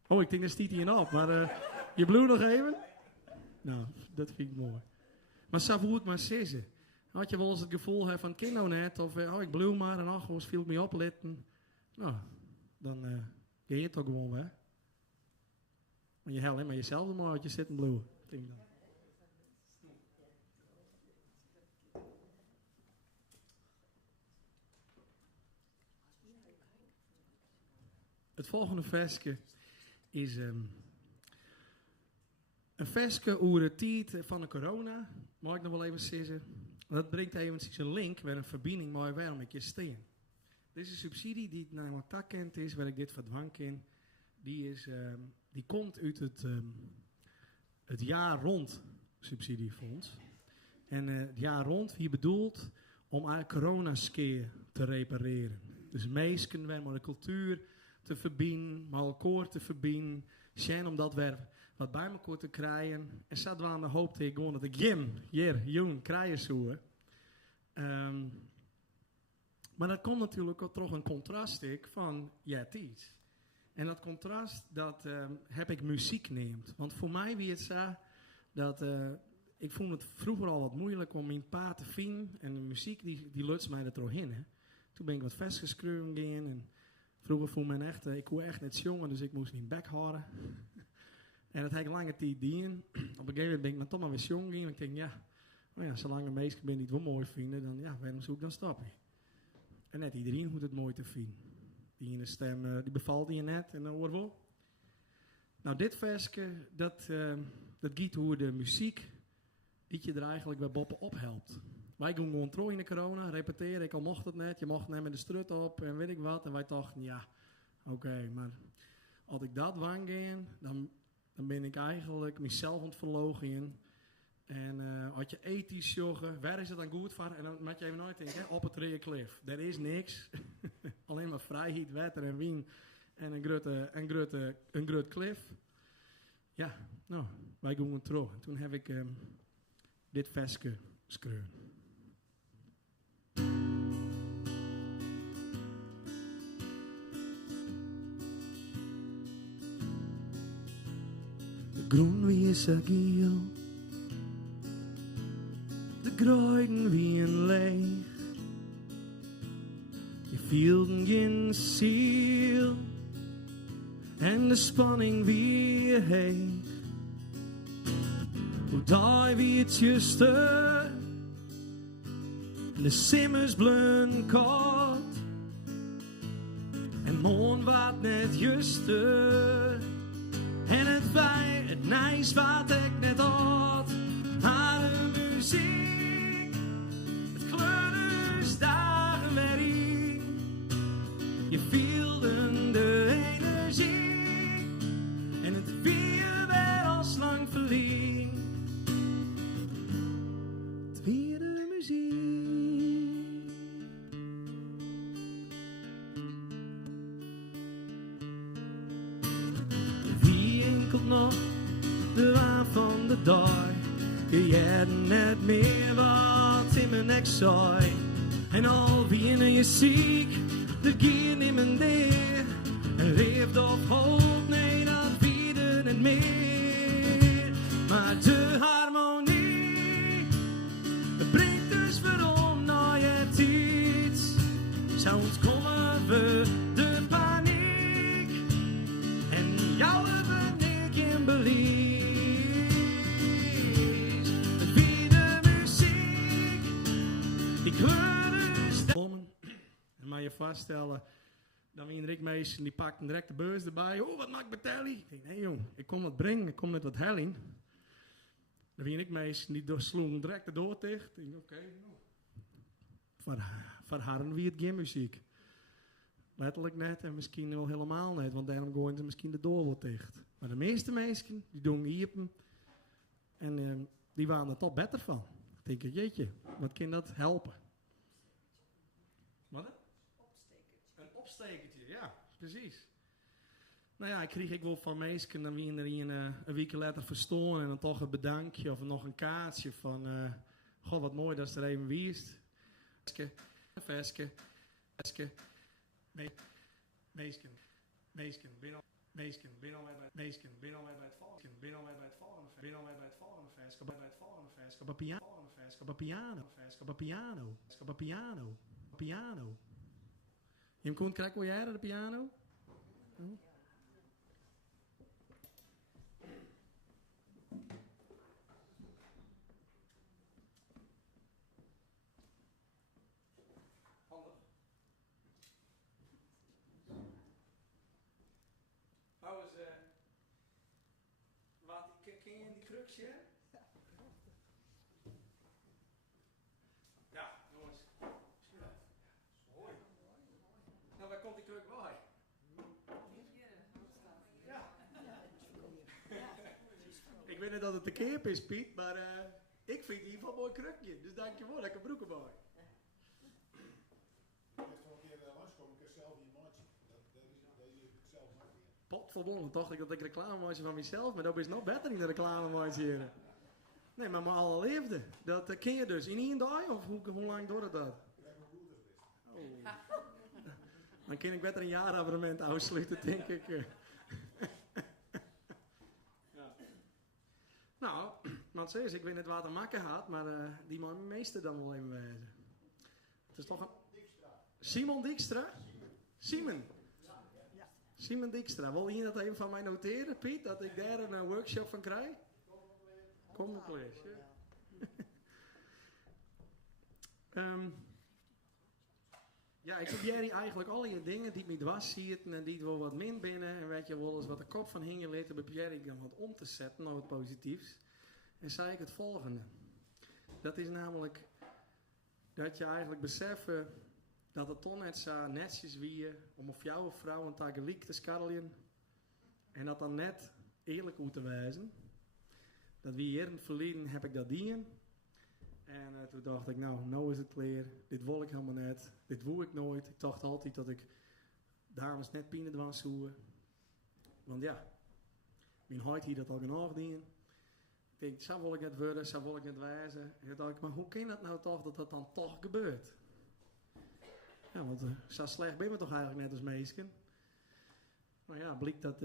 Oh, ik denk dat stiet hier op, maar je bloed nog even? Nou, dat vind ik mooi. Maar zo voel ik maar zeggen. Had je wel eens het gevoel van, het kind nou net, of ik bloed maar en ach, viel ik me opletten. Nou, dan ga je toch gewoon weg. Maar je helpt alleen maar jezelf er maar uit je zitten bloed. Denk dan. Het volgende versje is een versje over de tijd van de corona. Mag ik nog wel even zeggen. Dat brengt eventjes een link met een verbinding met waarom ik hier steen. Deze subsidie die naar wat tak kent is, waar ik dit verdwang ken, die komt uit het jaar rond subsidiefonds. En het jaar rond hier bedoeld om eigenlijk coronascare te repareren. Dus mensen weer met de cultuur te verbinden, met elkaar te verbinden. Zijn om dat weer wat bij elkaar te krijgen. En zat we aan de hoop tegen gewoon dat ik hier, jong, krijgen zou. Maar dat komt natuurlijk ook toch een contrast van tijd. En dat contrast, dat heb ik muziek neemt. Want voor mij wie het zo, dat ik vond het vroeger al wat moeilijk om mijn pa te vinden. En de muziek die lukt mij er toch in. Hè. Toen ben ik wat vastgeschreven gaan. En vroeger vond men echt, ik kon echt net jongen, dus ik moest mijn bek houden. En dat heb ik lange tijd gedaan. Op een gegeven moment ben ik toch maar weer jong gaan. En ik denk, zolang een meisje ben die het wel mooi vinden, dan waarom zou ik dan stoppen? En net iedereen moet het mooi te vinden. Die ene stem, die bevalt je net en dan hoor wel. Nou, dit versje, dat gaat hoe de muziek, die je er eigenlijk bij boppen ophelpt. Wij gaan gewoon trouw in de corona, repeteren, ik al mocht het net, je mocht net met de strut op en weet ik wat. En wij dachten, oké, maar als ik dat wang ga, dan ben ik eigenlijk mezelf aan het verloochenen. En als je ethisch joggen, waar is het dan goed voor? En dan moet je even nooit denken, op het Rea Cliff. Er is niks. Alleen maar vrijheid, water en wien. En een groot cliff. Ja, nou, wij gaan terug. En toen heb ik dit versje geschreven. De groen wie is agiel. De kruiden wie een leeg. Je vielden geen ziel. En de spanning wie je heet. Hoe daar wie het juiste. En de simmers blun kort. En moon wat net juiste. En het wij, het nijs wat ik net had. Haar muziek, het kleurens dagen weer in. Je vielden de energie. En het weer als lang verliep. Je net meer wat in mijn nek zei. En al wie je ziek, de gier niet meer neer. En leeft op hoop, nee, dat wieden het meer. Maar de harmonie brengt dus waarom naar je tijd. Soms komen we de paniek en jou hebben ik in belief. Het wie de muziek, die kleuren is en maar je vaststellen. Dan wie Rick Meesen, die pakte direct de beurs erbij. Oh, wat maakt betalen? Ik denk, nee jong, ik kom wat brengen, ik kom met wat helling. Dan wie Rick Meesen, die sloeg direct de deur dicht. Ik denk, oké, nou. Verharren wie het geen muziek. Letterlijk net en misschien wel helemaal niet, want daarom gooien ze misschien de deur wat dicht. Maar de meeste mensen, die doen hierpen en die waren er toch beter van. Ik denk, jeetje, wat kan dat helpen? Wat? Een opstekertje, ja, precies. Nou ja, ik kreeg wel van mensen, dan wie er een week later verstoren en dan toch een bedankje of nog een kaartje van, goh wat mooi dat ze er even wiest. Veske, meesken, ben al bij het volgende vers, op piano. Je kunt krijgen hoe jij de piano? Ken je die crux, hè? Ja, jongens. Mooi. Nou, waar komt die crux bij? Ja. Ik weet niet dat het de keep is, Piet, maar ik vind in ieder geval een mooi krukje. Dus dankjewel, lekker broeken bij. Ik heb wel een keer langskomen, ik heb zelf die maatje. Dat is zelf makkelijk. Potverdomme, dacht ik dat ik reclame was van mezelf, maar dat is nog beter in de reclame was hier. Nee, maar alle liefde, dat ken je dus in één dag of hoe lang duurt dat? Oh. Dan kan ik beter een jaarabonnement afsluiten, denk ik. Ja. Nou, want ze is, ik weet niet wat er maken had, maar die mag meester dan wel even wijzen. Het is toch een... Simon Dijkstra? Simon. Simon Dijkstra, wil je dat even van mij noteren, Piet? Dat ik daar een workshop van krijg? Kom op, lees. Ja, ik probeer eigenlijk al die dingen die me dwars zitten en die wel wat min binnen. En weet je wel eens wat de kop van hingen leed, probeer ik dan wat om te zetten naar wat positiefs. En zei ik het volgende. Dat is namelijk dat je eigenlijk beseft dat het toch net zo netjes wie om of jouw vrouw een tageliek te scharrelen. En dat dan net eerlijk moet te wijzen. Dat wie hier in het verleden heb ik dat dien. En toen dacht ik, nou is het klaar. Dit wil ik helemaal net. Dit woe ik nooit. Ik dacht altijd dat ik dames net pienen was zoeken. Want ja, mijn hart hier dat al genoeg dien. Ik denk, zo wil ik het worden, zo wil ik het wijzen. En toen dacht ik, maar hoe kan dat nou toch dat dat dan toch gebeurt? Ja, want zo slecht ben je toch eigenlijk net als meisken. Maar ja, blijkt dat 27%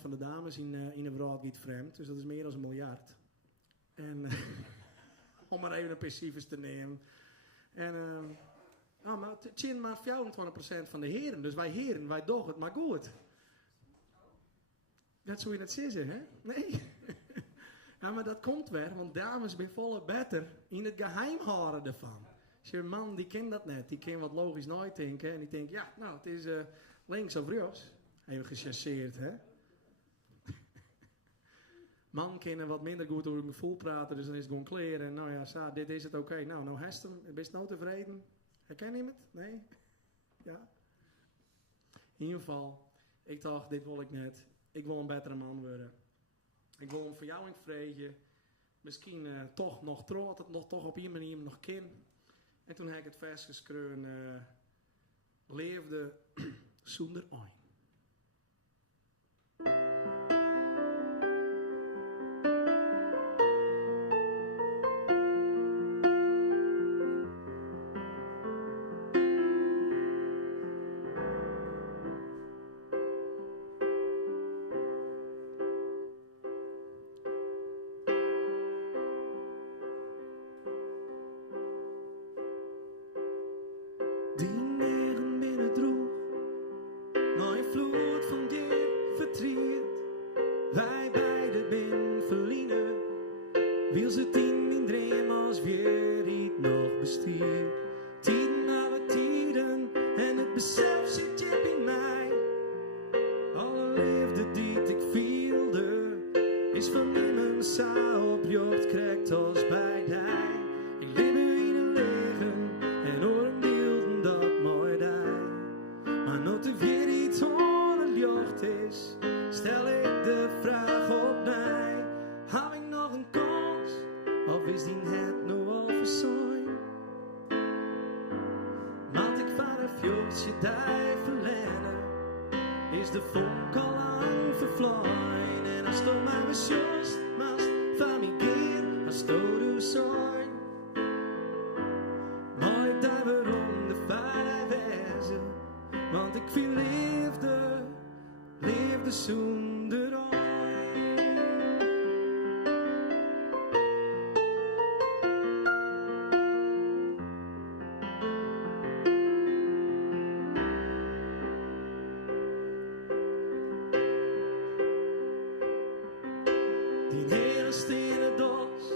van de dames in de wereld gaat vreemd. Dus dat is meer dan 1 miljard. En om maar even een principes te nemen. En maar het zijn maar 24% van de heren. Dus wij heren, wij doen het maar goed. Dat zou je net zeggen, hè? Nee. Ja, maar dat komt weer, want dames zijn volle beter in het geheim houden ervan. Als je een man, die kent dat net. Die kan wat logisch nooit denken. En die denkt, ja, nou, het is links of rechts. Even gechasseerd, hè? Man kan wat minder goed over het gevoel praten, dus dan is het gewoon kleren. En nou ja, dit is het oké. Nou heeft hem. Ben je nou tevreden? Herken je het? Nee? Ja? In ieder geval, ik dacht, dit wil ik net. Ik wil een betere man worden. Ik wil hem voor jou in het vrede. Misschien toch nog trouw, dat het nog toch op die manier nog kan. En toen heb ik het vers geschreven, leefde zonder ooit. Wil ze in dream als weer niet nog bestiert. Tiden na we tiden en het besef zit je in mij. Alle liefde die ik voelde is van niemand zou op jocht krijgt als bij mij. Ik leef in een leven en hoor een beelden dat mooi daar. Maar nooit de weer iets horen jocht is, stel ik de vraag op mij. Heb ik nog een kans of is die net nu al verzoend? Want ik vanaf jochtje daar verleden is de vonk al lang vervloeien. En als het mij was just, maar van mij keer, als het du zijn. Mooi dat we om de vader wezen, want ik vind liefde, liefde zonder ooit. Die hele stenen dos,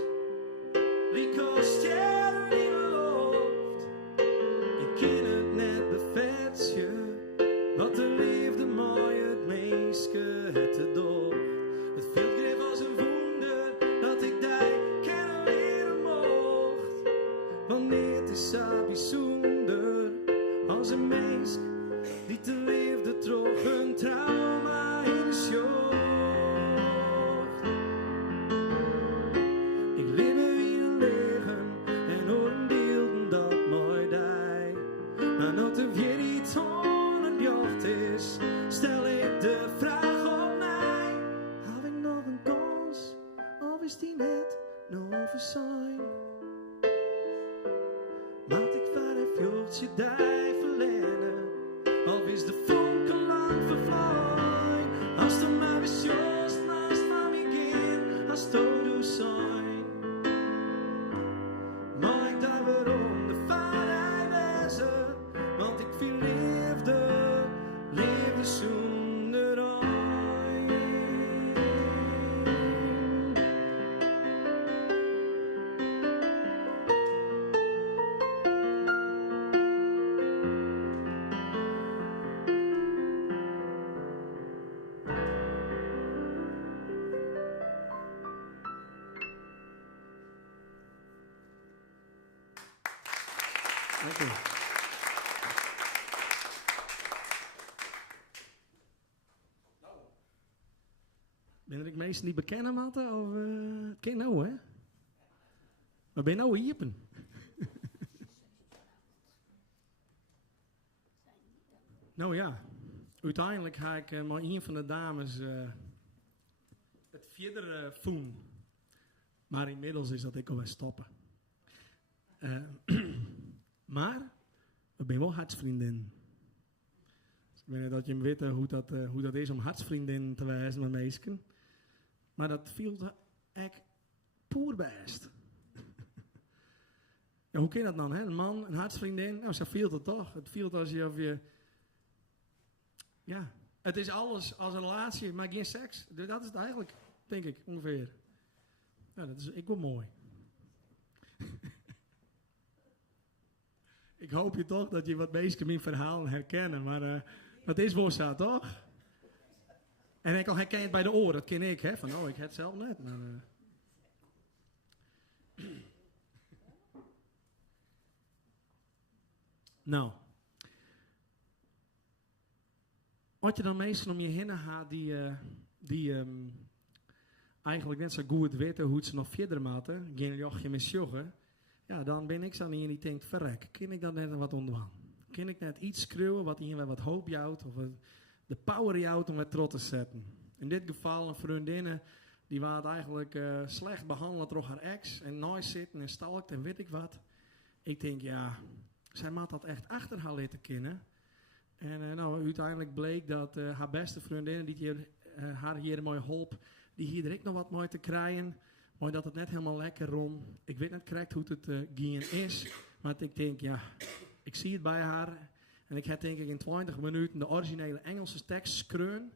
die kost je in de lucht. Ik ken het net bevetje, wat de liefde mooi het meeste het te doch. Het viel greep als een wonder, dat ik die kennen leren mocht. Want dit is zo bijzonder, als een mens die te liefde trok een trauma in de show. Stel ik de vraag op mij, heb ik nog een kans, of is die net nog verzuim? Want ik vanaf jochtje daar verleden, of is de vonk al lang vervloeien? Als de maar was just naast van mij keer, als du zijn. Maar ik daar waarom de vader wezen, want ik vind liefde, liefde zonder ooit. Dank u. Ben ik meestal niet bekennen, Matte? Of het ken nou, hè? Maar ben je nou hierpen? Nou ja, uiteindelijk ga ik maar een van de dames het verder voelen. Maar inmiddels is dat ik alweer stoppen. Maar we zijn wel hartsvriendin. Ik weet niet dat je weet hoe dat is om hartsvriendin te wijzen met meisken. Maar dat viel echt poer best. Ja, hoe ken dat dan, hè? Een man, een hartsvriendin, nou, zo viel het toch. Het viel als je... Ja, het is alles als een relatie, maar geen seks. Dat is het eigenlijk, denk ik, ongeveer. Ja, dat is ik wel mooi. Ik hoop je toch dat je wat meisjes mijn verhaal herkennen, maar dat is wel zo, toch? En ik al herken je het bij de oren, dat ken ik, hè? Van, oh, ik heb het zelf net, maar... Nou. Wat je dan meestal om je heen gaat, die eigenlijk net zo goed weten hoe ze nog verder maken, geen jochje met joggen, ja, dan ben ik zo niet en die denkt, verrek, kan ik dan net wat onderaan? Kan ik net iets schreeuwen wat hier wat hoop jouwt, of de power jouwt om het trots te zetten? In dit geval een vriendin, die was eigenlijk slecht behandeld door haar ex, en nooit zitten en stalkt en weet ik wat. Ik denk, ja, zij moet dat echt achter haar laten kennen. En nou, uiteindelijk bleek dat haar beste vriendin, die haar hier mooi hulp, die hier direct nog wat mooi te krijgen. Mooi dat het net helemaal lekker rond. Ik weet niet correct hoe het gaan is. Maar ik denk, ja, ik zie het bij haar. En ik heb denk ik in 20 minuten de originele Engelse tekst schreeuwen.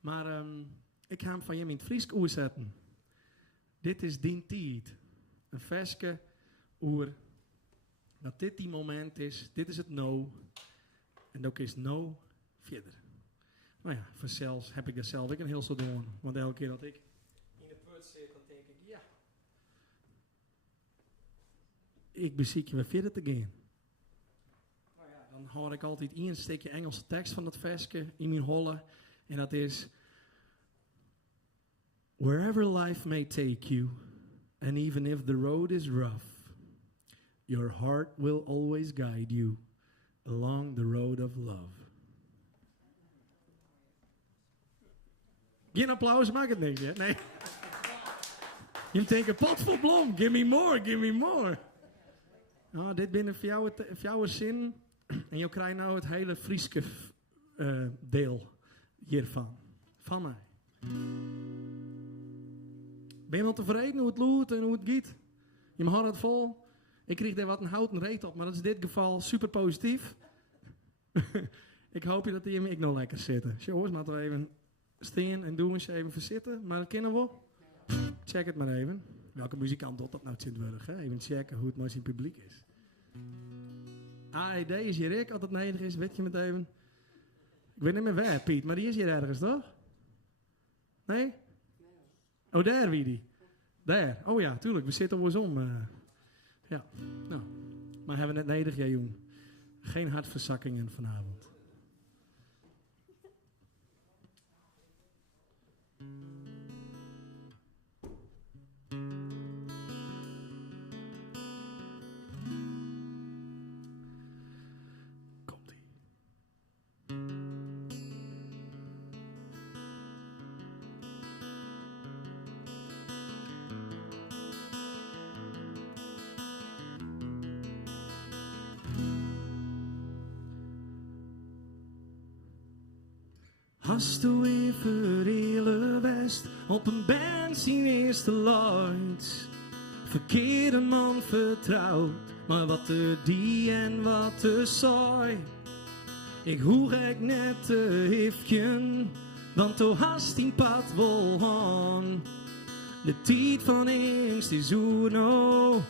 Maar ik ga hem van je in het Fries oerzetten. Dit is die tijd. Een versje oer dat dit die moment is. Dit is het no. En ook is no verder. Nou ja, vanzelfs heb ik dat zelf ook een heel zo doen. Want elke keer dat ik in de put zit, dan denk ik, ja. Ik beziek je weer verder te gaan. Nou ja, dan hoor ik altijd een stukje Engelse tekst van dat versje in mijn holle. En dat is: Wherever life may take you, and even if the road is rough, your heart will always guide you along the road of love. Geen applaus, maakt het niks, hè? Nee. Je denkt, pot vol blom, give me more, give me more. Nou, dit binnen voor jouw zin. En je krijgt nou het hele Frieske deel hiervan. Van mij. Ben je wel tevreden hoe het loopt en hoe het gaat? Je mag het vol. Ik kreeg daar wat een houten reet op, maar dat is in dit geval super positief. Ik hoop je dat die ik nog lekker zitten. Jongens, laten we even staan en doen eens even verzitten. Maar dat kennen we. Check het maar even. Welke muzikant doet dat nou Sint-Wurg? Even checken hoe het maar zijn publiek is. AED is hier ik, als het nodig is, weet je met even. Ik weet niet meer waar, Piet, maar die is hier ergens, toch? Nee? Oh, daar wie die. Daar. Oh ja, tuurlijk. We zitten wel eens om. Ja. Nou. Maar hebben we net nodig, ja, jong. Geen hartverzakkingen vanavond. Komt-ie. Hast du even hele West op een band zien eerste lights? Verkeerde man vertrouwd, maar wat er die en wat er saai. Ik hoeg ik net te hifjen, want to hast die pad wel aan. De tijd van angst is uno,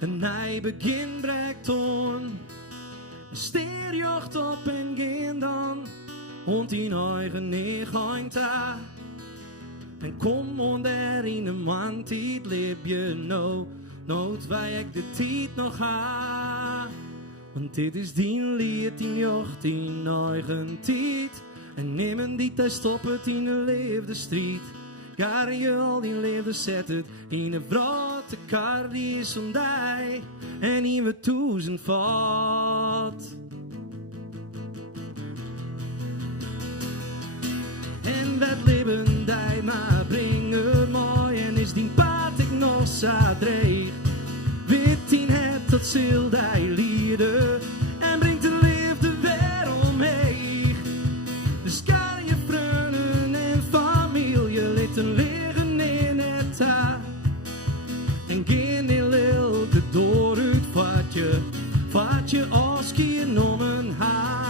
een nieuw begin breekt on. Steer jocht op en geen dan. Und in eigen neergaan ta. En kom onder in een maand tijd leef je nou. Nood wij ik de tijd nog ha. Want dit is die lied in jocht in eigen tijd. En nemen die tijd stoppen in de leefde strijd. Ga je al die leefde zet het in een vrote kar die is om die. En in we toezen vat. En wat leven die maar brengen mooi. En is die paard ik nog zo dreig. Wit in het tot zil die lieden. En brengt de liefde weer omheen. Dus kan je vrienden en familie laten liggen in het haar. En geen die lilde door het vatje als genomen haar.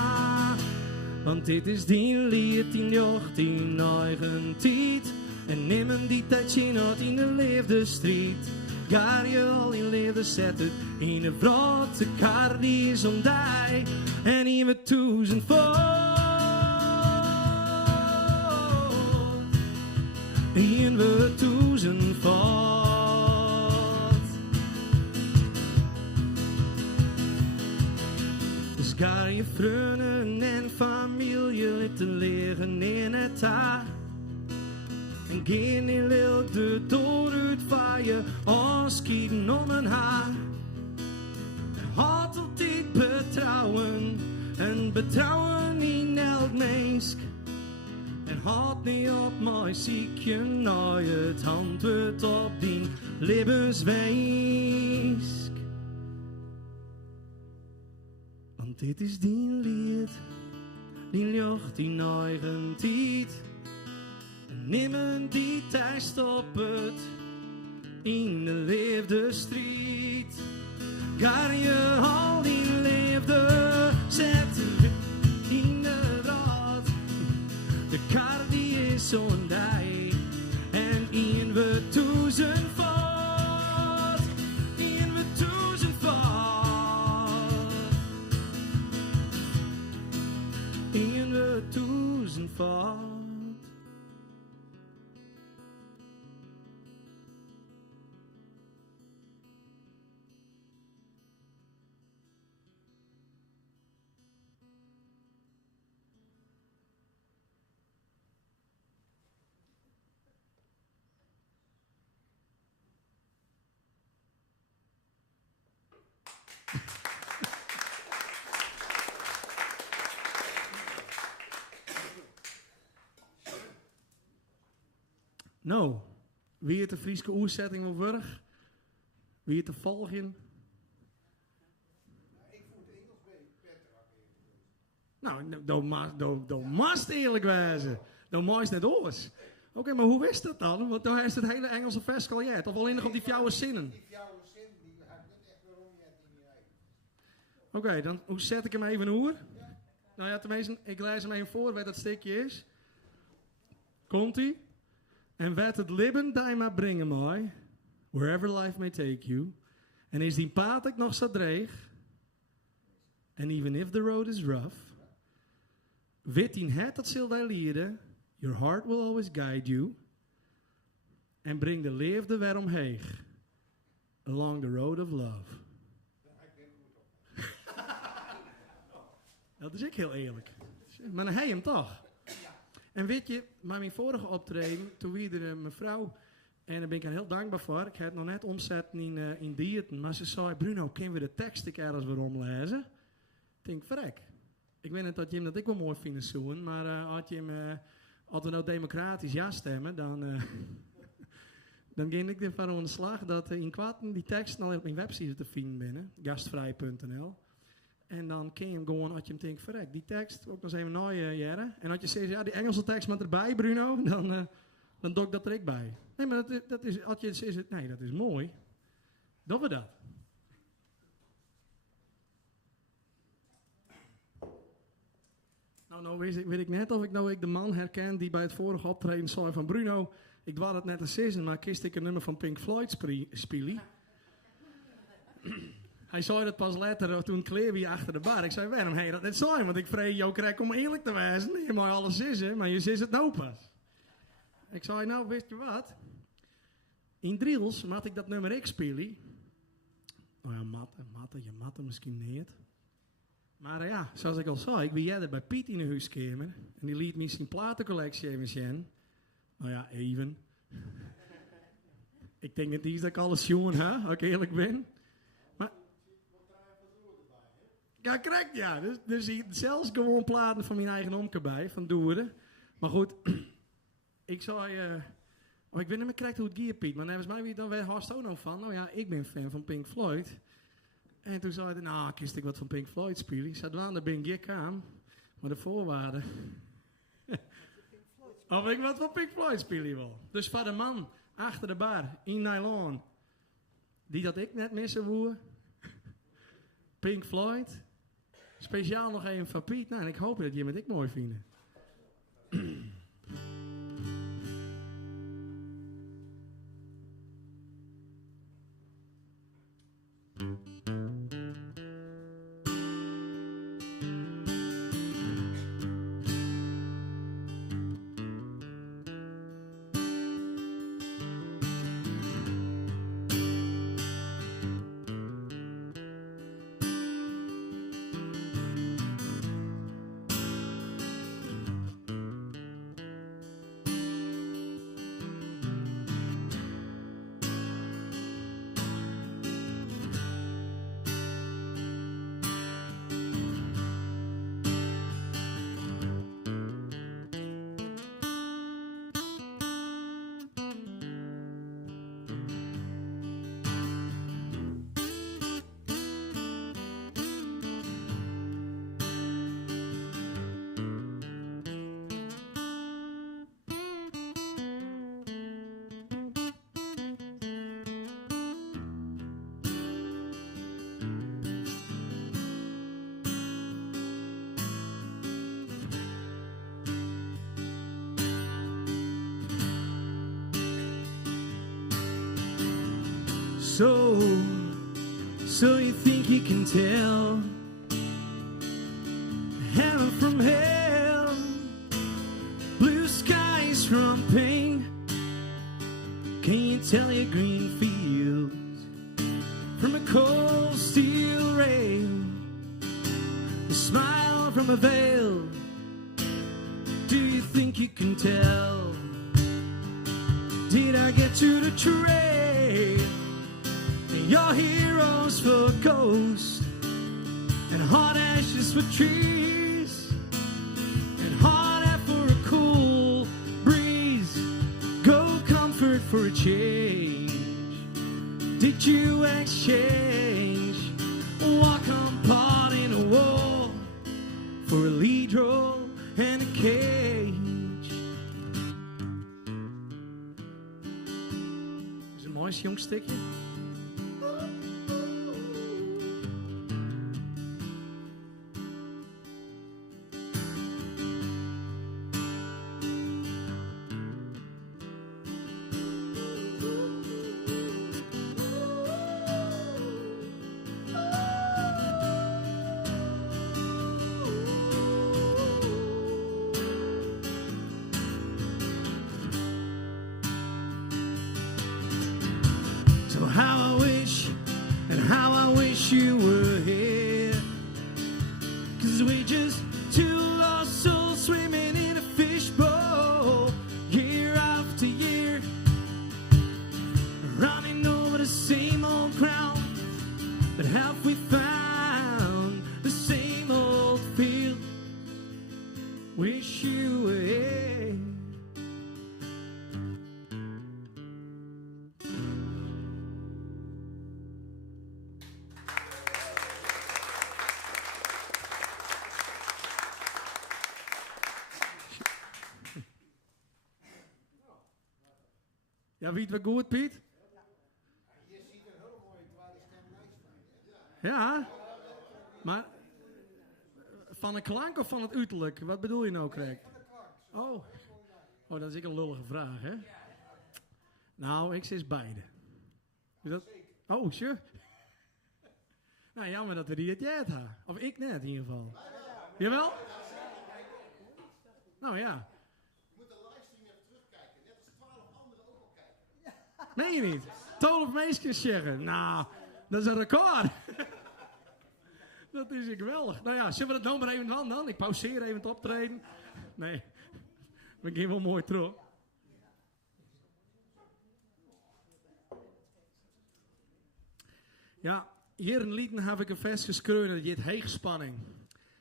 Want dit is die lied in jocht in eigen tijd. En nemen die tijdje not in de leefde strijd. Ga je al in leefde zetten in een vrote kar die is om die. En in we toezen voort. In we toezen voort. Dus ga je vrienden en familie laten liggen in het haar. En geen die wilde door het vaaien als kijken om een haar. En had altijd betrouwen en betrouwen in elk mens. En had niet op mij ziekje naar het antwoord op die levenswijs. Want dit is die lied, die jocht in eigen tijd. Nemen die tijd stoppen in de leefde strijd. Ga je al die leefde zetten in de draad. De kar die is zo'n dij en in we toezen voor. Nou, wie het de Friese oerzetting wil wurg? Wie het te volgen? Ik voel het Engels bij Petra. Nou, dat mast eerlijk wezen. Dat maakt net oors. Oké, maar hoe is dat dan? Want dan is het hele Engelse vers al jet. Of alleen nog op die fjouwe zinnen. Die fjouwe zin, die had ik niet echt waarom je het in je eigen. Oké, dan hoe zet ik hem even oer? Nou ja, tenminste, ik lees hem even voor wat dat stukje is. Komt-ie? En wat het libben die maar brengen mij, wherever life may take you. En is die paad ik nog zo dreig, and even if the road is rough, wit in het dat zul wij leren, your heart will always guide you, en breng de leefde weer omheen, along the road of love. Dat is ik heel eerlijk. Maar dan hij hem toch. En weet je, maar mijn vorige optreden, toen wie er een mevrouw, en daar ben ik haar heel dankbaar voor, ik heb het nog net omzetten in diëten, maar ze zei, Bruno, kunnen we de tekst ik ergens weer omlezen? Ik denk, verrek. Ik weet niet dat je hem dat ik wel mooi vind zoen, maar als we nou democratisch ja stemmen, dan ging ik ervan aan de slag dat in kwaten die tekst al op mijn website te vinden binnen, gastvrij.nl. En dan kun je hem gewoon, als je hem denkt, verrek, die tekst, ook nog eens even naaien. En als je zegt, ja, die Engelse tekst moet erbij, Bruno, dan doe ik dat er ik bij. Nee, maar dat is, als je zegt, nee, dat is mooi. Doen we dat. Nou weet ik net of ik de man herken die bij het vorige optreden zei van Bruno, ik wou het net een season, maar kist ik een nummer van Pink Floyd spelen. Hij zei dat pas later, toen kleer wie achter de bar. Ik zei, waarom hij dat net zei? Want ik vrees jou krijg om eerlijk te wezen. Je mag alles zissen, maar je zit het nou pas. Ik zei, nou, weet je wat? In Driels moet ik dat nummer X spelen. Nou ja, matte misschien niet. Maar ja, zoals ik al zei, ik ben jij bij Piet in de huiskamer. En die liet me zijn platencollectie even zien. Nou ja, even. Ik denk het is dat ik alles jongen heb, als ik eerlijk ben. Ja, correct, ja. Dus zelfs gewoon platen van mijn eigen omke bij, van Doeren. Maar goed, ik zei, ik weet niet meer correct hoe het gier, Piet, maar volgens mij wie dan weer hartst ook nog van. Nou ja, ik ben fan van Pink Floyd. En toen zei hij, nou, kist ik wat van Pink Floyd spelen. Ik zei, dan ben ik aan, maar de voorwaarden. Of ik wat van Pink Floyd spelen wil. Dus van de man achter de bar, in nylon, die dat ik net missen woe. Pink Floyd. Speciaal nog even van Piet. Nou, en ik hoop dat jullie het ik mooi vinden. So you think you can tell heaven from hell, blue skies from pain? Can you tell your green fields from a cold steel rail, a smile from a veil? Do you think you can tell? Did I get to the trail? Your heroes for ghosts, and hot ashes for trees, and hot air for a cool breeze. Go come you exchange walk on part in a war for a lead role and a cage? Is een mooi jong stukje. So how I wish you were here. 'Cause we just two lost souls swimming in a fishbowl, year after year, running over the same old ground. But have we found the same old field? Wish you were here. Ja, weet we goed, Piet? Je ziet een heel mooi tweede stem. Ja, maar van een klank of van het uiterlijk? Wat bedoel je nou, Craig? Oh, dat is ik een lullige vraag, hè? Nou, ik zeg beide. Is dat? Oh, sure. Nou, jammer dat we die het jet hebben. Of ik net, in ieder geval. Jawel? Nou ja. Je moet de livestream even terugkijken. Net als 12 anderen ook al kijken. Meen je niet? 12 meisjes zeggen. Nou, dat is een record. Dat is geweldig. Nou ja, zullen we dat nou maar even aan dan? Ik pauzeer even het optreden. Nee, we gaan wel mooi terug. Ja, hier in Lieten heb ik een vers geschreven, dat heet Heegspanning.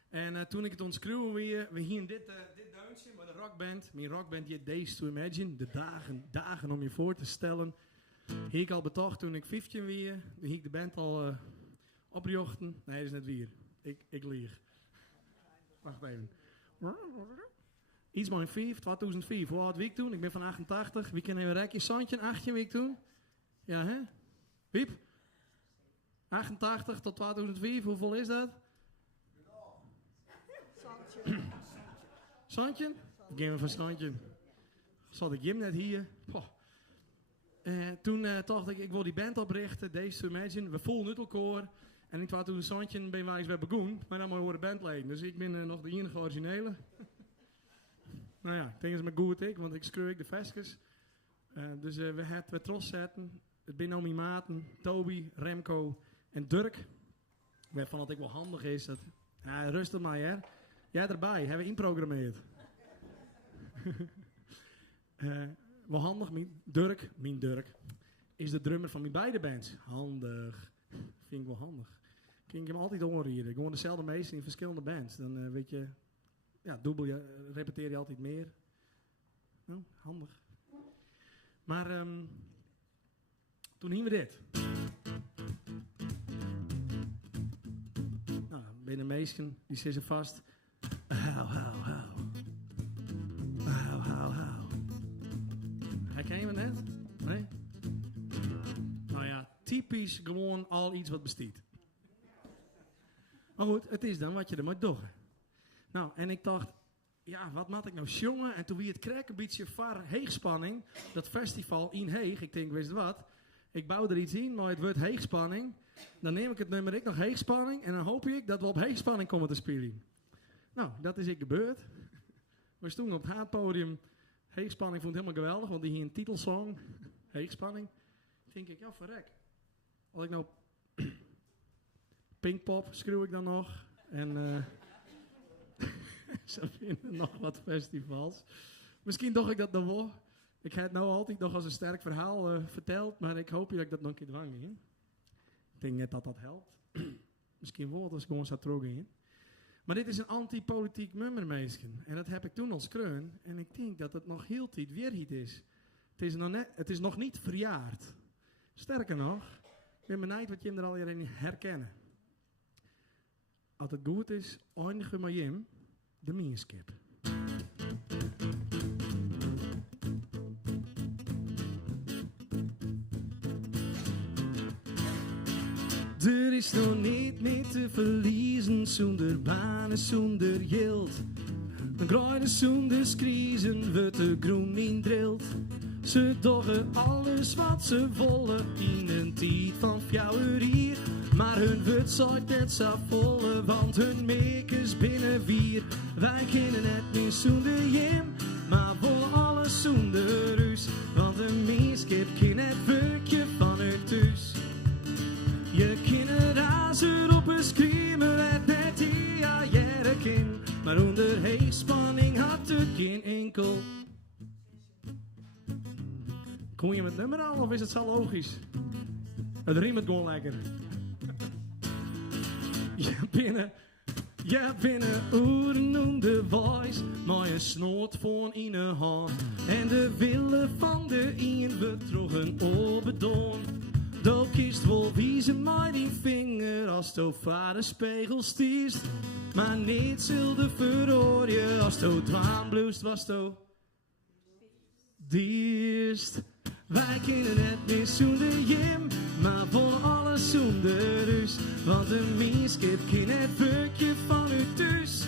En toen ik het ontschreeuwen we hier dit deuntje met de rockband. Mijn rockband heet Days to Imagine. De dagen om je voor te stellen. Hier ik al betocht toen ik 15 weer. Toen ik de band al opjochten. Nee, dat is net weer. Ik lieg. Wacht even. Iets mijn 2004. Hoe oud week toen? Ik ben van 88. Wie kan even rekje? Santje, 18 week toen? Ja, hè? Wiep? 88 tot 2004, hoeveel is dat? Santje? Ik geef me van Santje. Zat ik Jim net hier. Toen dacht ik wil die band oprichten, Days to Imagine. We voelden het elkaar. En ik was toen Santje ben wij weer begonnen. Maar dan maar de bandleden. Dus ik ben nog de enige originele. Nou ja, ik denk dat het me goed ik, want ik schreeuw de vestjes. Dus we trots zetten. Het ben nou mijn maten, Toby, Remco en Dirk. Waarvan dat ik wel handig is. Dat, ja, rustig maar, hè. Jij erbij, hebben we inprogrammeerd. Wel handig, mijn Dirk, is de drummer van mijn beide bands. Handig. Vind ik wel handig. Kan ik hem altijd horen hier. Gewoon dezelfde meester in verschillende bands. Dan weet je, ja, repeteer je altijd meer. Nou, handig. Maar toen hingen we dit. Nou, binnen meesten, die zitten vast. Hou. Herken je me net? Nee? Nou ja, typisch gewoon al iets wat bestaat. Maar goed, het is dan wat je er moet doen. Nou, en ik dacht, ja, wat moet ik nou jongen? En toen wie het kreeg een beetje var Heegspanning, dat festival in Heeg, ik denk, wist wat, ik bouw er iets in, maar het wordt Heegspanning. Dan neem ik het nummer ik nog Heegspanning en dan hoop ik dat we op Heegspanning komen te spelen. Nou, dat is gebeurd. We stonden op het haatpodium. Heegspanning vond het helemaal geweldig, want die hier een titelsong, Heegspanning. Denk ik, ja, verrek. Als ik nou Pinkpop schreeuw ik dan nog. En ze vinden nog wat festivals. Misschien dacht ik dat nog wel. Ik heb het nou altijd nog als een sterk verhaal verteld, maar ik hoop dat ik dat nog een keer dwang in. Ik denk net dat dat helpt. Misschien wel, als ik gewoon zou trokken in. Maar dit is een anti-politiek nummermeesken. En dat heb ik toen als kreun. En ik denk dat het nog heel tijd weer iets is. Het is nog niet verjaard. Sterker nog, ben benieuwd wat je hem er al in herkennen. Als het goed is, eindigen we met hem de meerskip. Er is nog niet meer te verliezen, zonder banen, zonder geld. Een kruiden zonder skriezen, wordt de groen in drilt. Ze doggen alles wat ze willen in een tijd van fjouwerie. Maar hun wut zit net zo volle, want hun makers binnen vier. Wij kennen het niet zonder Jim, maar voor alles zonder rus. Want een meeskip kan het werkje van hun thuis. Je kinderen razen op een screamer, het net hier jaren kind. Maar onder heespanning had het geen enkel. Kom je met nummer aan of is het zo logisch? Het riemt gewoon lekker. Je binnen oernoemde wijs, maar je snoot van in een hand. En de willen van de een we troegen oberdoon. Do kiest wel wie ze mij die vinger als to vader spiegel stiest. Maar niet zulde verhoor je als to dwaanbloest was to dierst. Wij kennen het niet zonder Jim, maar voor alles zonder rust. Want een meeskip kan het werkje van u thuis.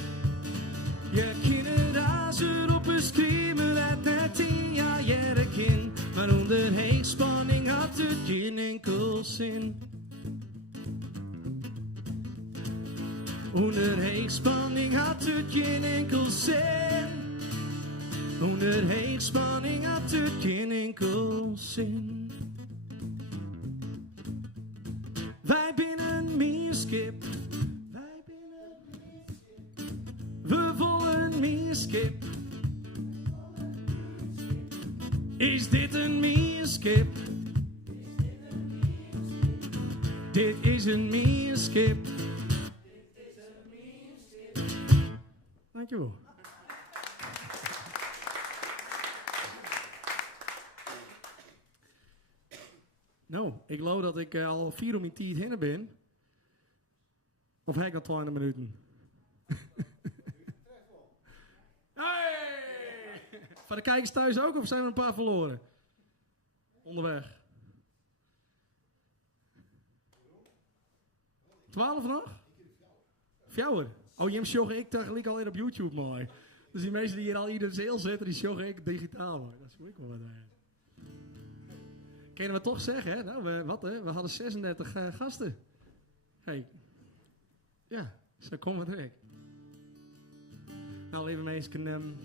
Je kinderen razen op een screamer, het net in ja jaren kind. Maar onder heespanning had het geen enkel zin. Onder heespanning had het geen enkel zin. Onder heespanning had het geen enkel zin. Wij binnen meerskip. Wij binnen meerskip. We willen meerskip. Is dit een meerskip? Dit is een meerskip. Dankjewel. Nou, ik geloof dat ik al 4 om mijn tijd heen ben. Of heb ik al 20 minuten? Hey! Van de kijkers thuis ook of zijn we een paar verloren? Onderweg. 12 nog? Fjouwer. Oh, je sjogg ik tegelijk al in op YouTube mooi. Dus die mensen die hier al ieder zeel zetten, die sjogg ik digitaal mooi. Dat is goed wel wat. Kunnen we toch zeggen, hè? Nou, we hadden 36 gasten. Hey. Ja, zo komen we direct. Nou, lieve mensen,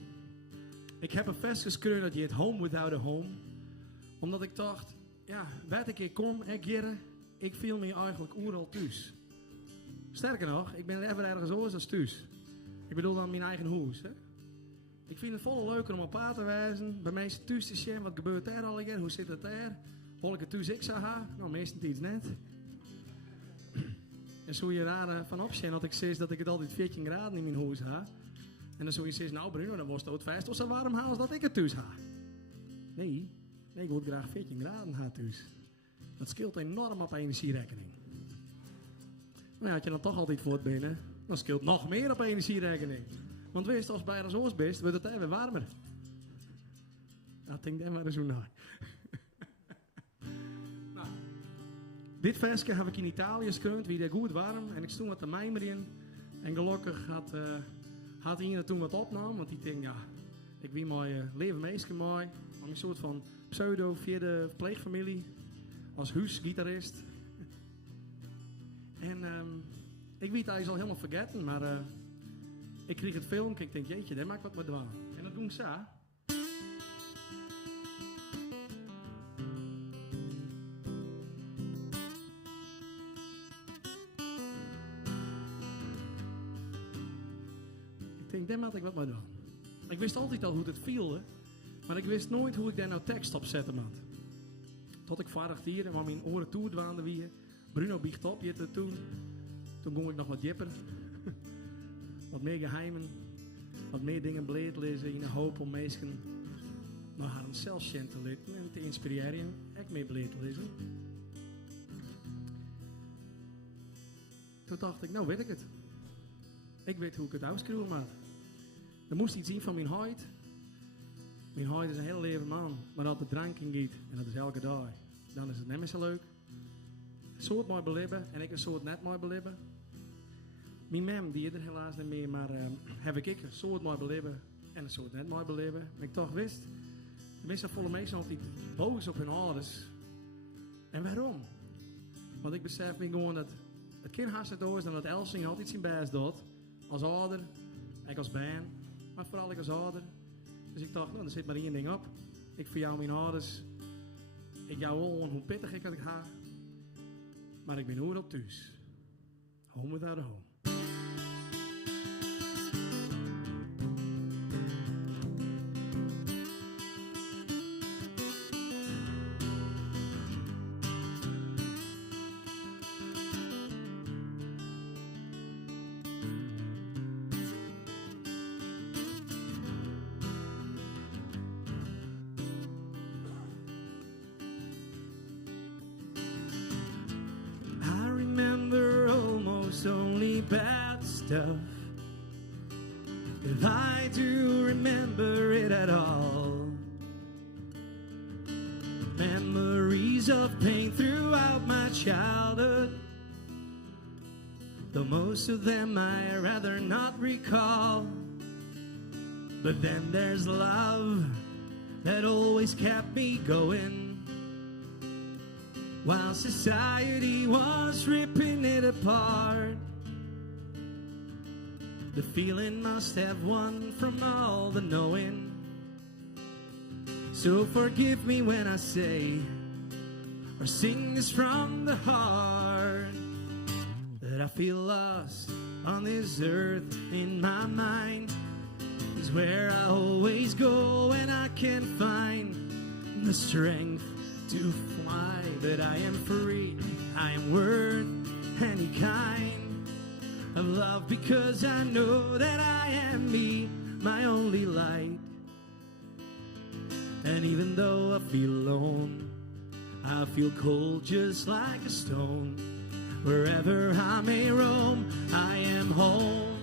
ik heb een vest geschreven dat je het home without a home. Omdat ik dacht, ja, wat ik hier kom, ik viel me eigenlijk overal thuis. Sterker nog, ik ben even ergens anders dan thuis. Ik bedoel dan mijn eigen huis, hè? Ik vind het vol leuker om op pad te wijzen, bij mensen thuis te zien, wat gebeurt daar al een hoe zit het daar? Wil ik het thuis ik zou hebben? Nou, meestal iets net. En zo je daar van opzien dat ik zeg dat ik het altijd 14 graden in mijn huis heb. En dan zou je zeggen, nou Bruno, dan was het vast of zo warm als dat ik het thuis heb. Nee, ik wil graag 14 graden hebben thuis. Dat scheelt enorm op energierekening. Maar had je dan toch altijd voor het benen, dan scheelt nog meer op energierekening. Want wees als bij ons best, wordt het even warmer. Dat denk ik maar zo naar. Nou, dit versje heb ik in Italië gekund, wie er goed warm. En ik stond met de mijmer in. En gelukkig had hij toen wat opnam, want ik denk, ja, ik wie mijn leven meestal mooi. Maar een soort van pseudo vierde pleegfamilie als huisgitarist. En ik weet hij is al helemaal vergeten, maar ik kreeg het filmpje. Ik denk, jeetje, dat maakt wat met dwaan. En dat doen ik zo. Ik denk, daar maak ik wat mee doen. Ik wist altijd al hoe het viel, hè? Maar ik wist nooit hoe ik daar nou tekst op zetten moet. Tot ik vaardig hier en waar mijn oren toedwaanden wie. Bruno biegt op, je toen ging ik nog wat jipper. Wat meer geheimen, wat meer dingen bleed lezen in de hoop om mensen naar haar zelfsjen te lukken en te inspireren. Ik meer bleed lezen. Toen dacht ik, nou weet ik het. Ik weet hoe ik het uitschreeuwen maak. Er moest iets zien van mijn huid. Mijn huid is een heel leven man. Maar als de drank in gaat, en dat is elke dag, dan is het niet meer zo leuk. Een soort mooi beleven en ik een soort net mooi beleven. Mijn mem, die is er helaas niet meer, maar heb ik een soort mooi beleven en een soort net mooi beleven. Maar ik toch wist, de meeste volle mensen altijd boos op hun ouders. En waarom? Want ik besef me gewoon dat het kind hartstikke is dan dat Elsing altijd zijn best doet. Als ouder, ik als band, maar vooral ik als ouder. Dus ik dacht, nou, er zit maar één ding op. Ik voor jou mijn ouders. Ik jou gewoon hoe pittig ik ga. Maar ik ben nooit op thuis. Home without a home. Only bad stuff, if I do remember it at all. Memories of pain throughout my childhood, though most of them I rather not recall. But then there's love that always kept me going, while society was ripping it apart. The feeling must have won from all the knowing. So forgive me when I say, or sing this from the heart, that I feel lost on this earth. In my mind is where I always go, and I can't find the strength to fly. But I am free, I am worth any kind of love, because I know that I am me, my only light. And even though I feel alone, I feel cold just like a stone. Wherever I may roam, I am home.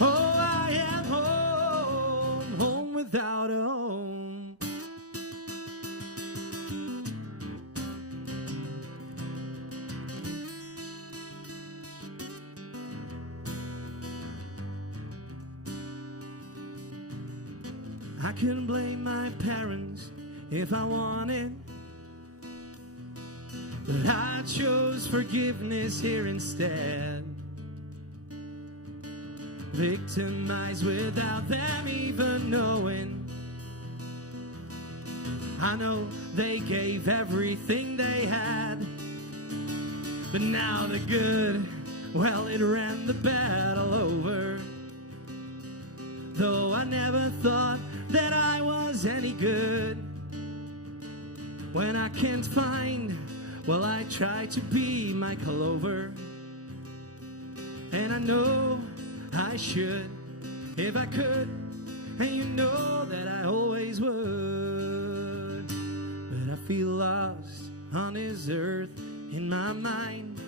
Oh, I am home, home without a home. I couldn't blame my parents if I wanted, but I chose forgiveness here instead. Victimized without them even knowing. I know they gave everything they had, but now the good, well, it ran the battle over. Though I never thought that I was any good. When I can't find, well, I try to be my Clover. And I know I should, if I could, and you know that I always would. But I feel lost on this earth. In my mind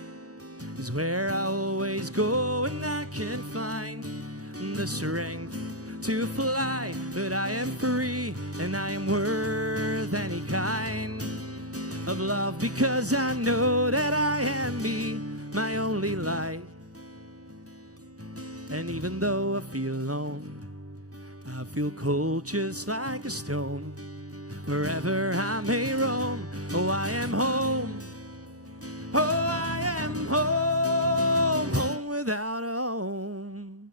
is where I always go, and I can't find the strength to fly. But I am free, and I am worth any kind of love, because I know that I am me, my only light. And even though I feel alone, I feel cold just like a stone. Wherever I may roam, oh, I am home. Oh, I am home, home without a home.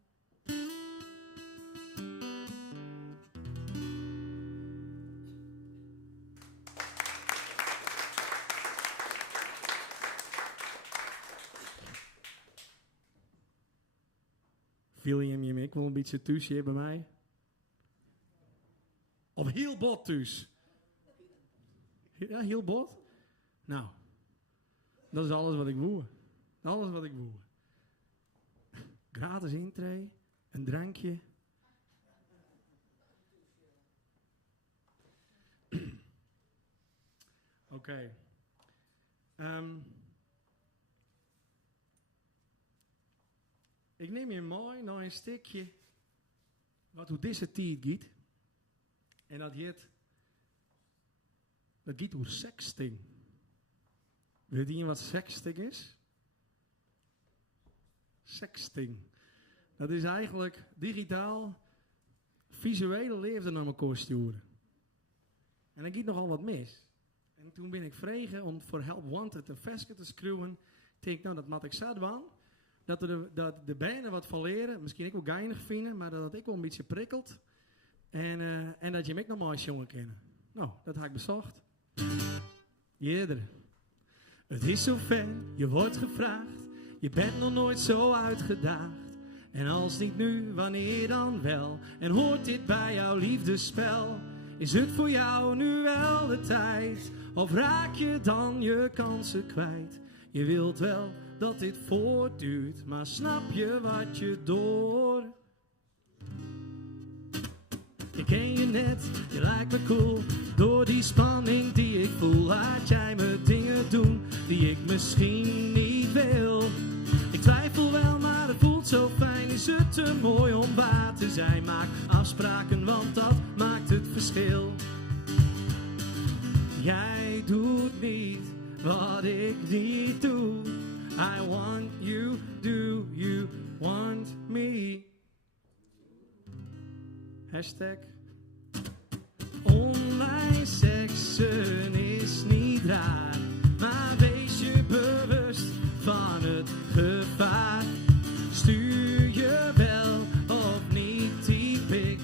Viel je hem ik wel een beetje thuis hier bij mij? Of heel bot thuis? Ja, heel bot? Nou, dat is alles wat ik woe. Alles wat ik woe. Gratis intree, een drankje. Oké. Ik neem je mooi naar een stukje wat hoe deze tijd gaat. En dat gaat over sexting. Weet je wat sexting is? Sexting. Dat is eigenlijk digitaal visuele leven naar elkaar sturen. En dan gaat nogal wat mis. En toen ben ik vregen om voor Help Wanted een versje te schreeuwen. Ik denk, nou dat moet ik zo doen. Dat de bijna wat van leren, misschien ik wel geinig vinden, maar dat ik wel een beetje prikkelt. En dat je mij nog maar eens jongen kennen. Nou, dat heb ik bezocht. Jeder. Het is zover, je wordt gevraagd. Je bent nog nooit zo uitgedaagd. En als niet nu, wanneer dan wel? En hoort dit bij jouw liefdespel? Is het voor jou nu wel de tijd? Of raak je dan je kansen kwijt? Je wilt wel dat dit voortduurt, maar snap je wat je door? Ik ken je net, je lijkt me cool. Door die spanning die ik voel, laat jij me dingen doen die ik misschien niet wil. Ik twijfel wel, maar het voelt zo fijn. Is het te mooi om waar te zijn? Maak afspraken, want dat maakt het verschil. Jij doet niet wat ik niet doe. I want you, do you want me? Hashtag. Online seksen is niet raar, maar wees je bewust van het gevaar. Stuur je wel of niet die pik?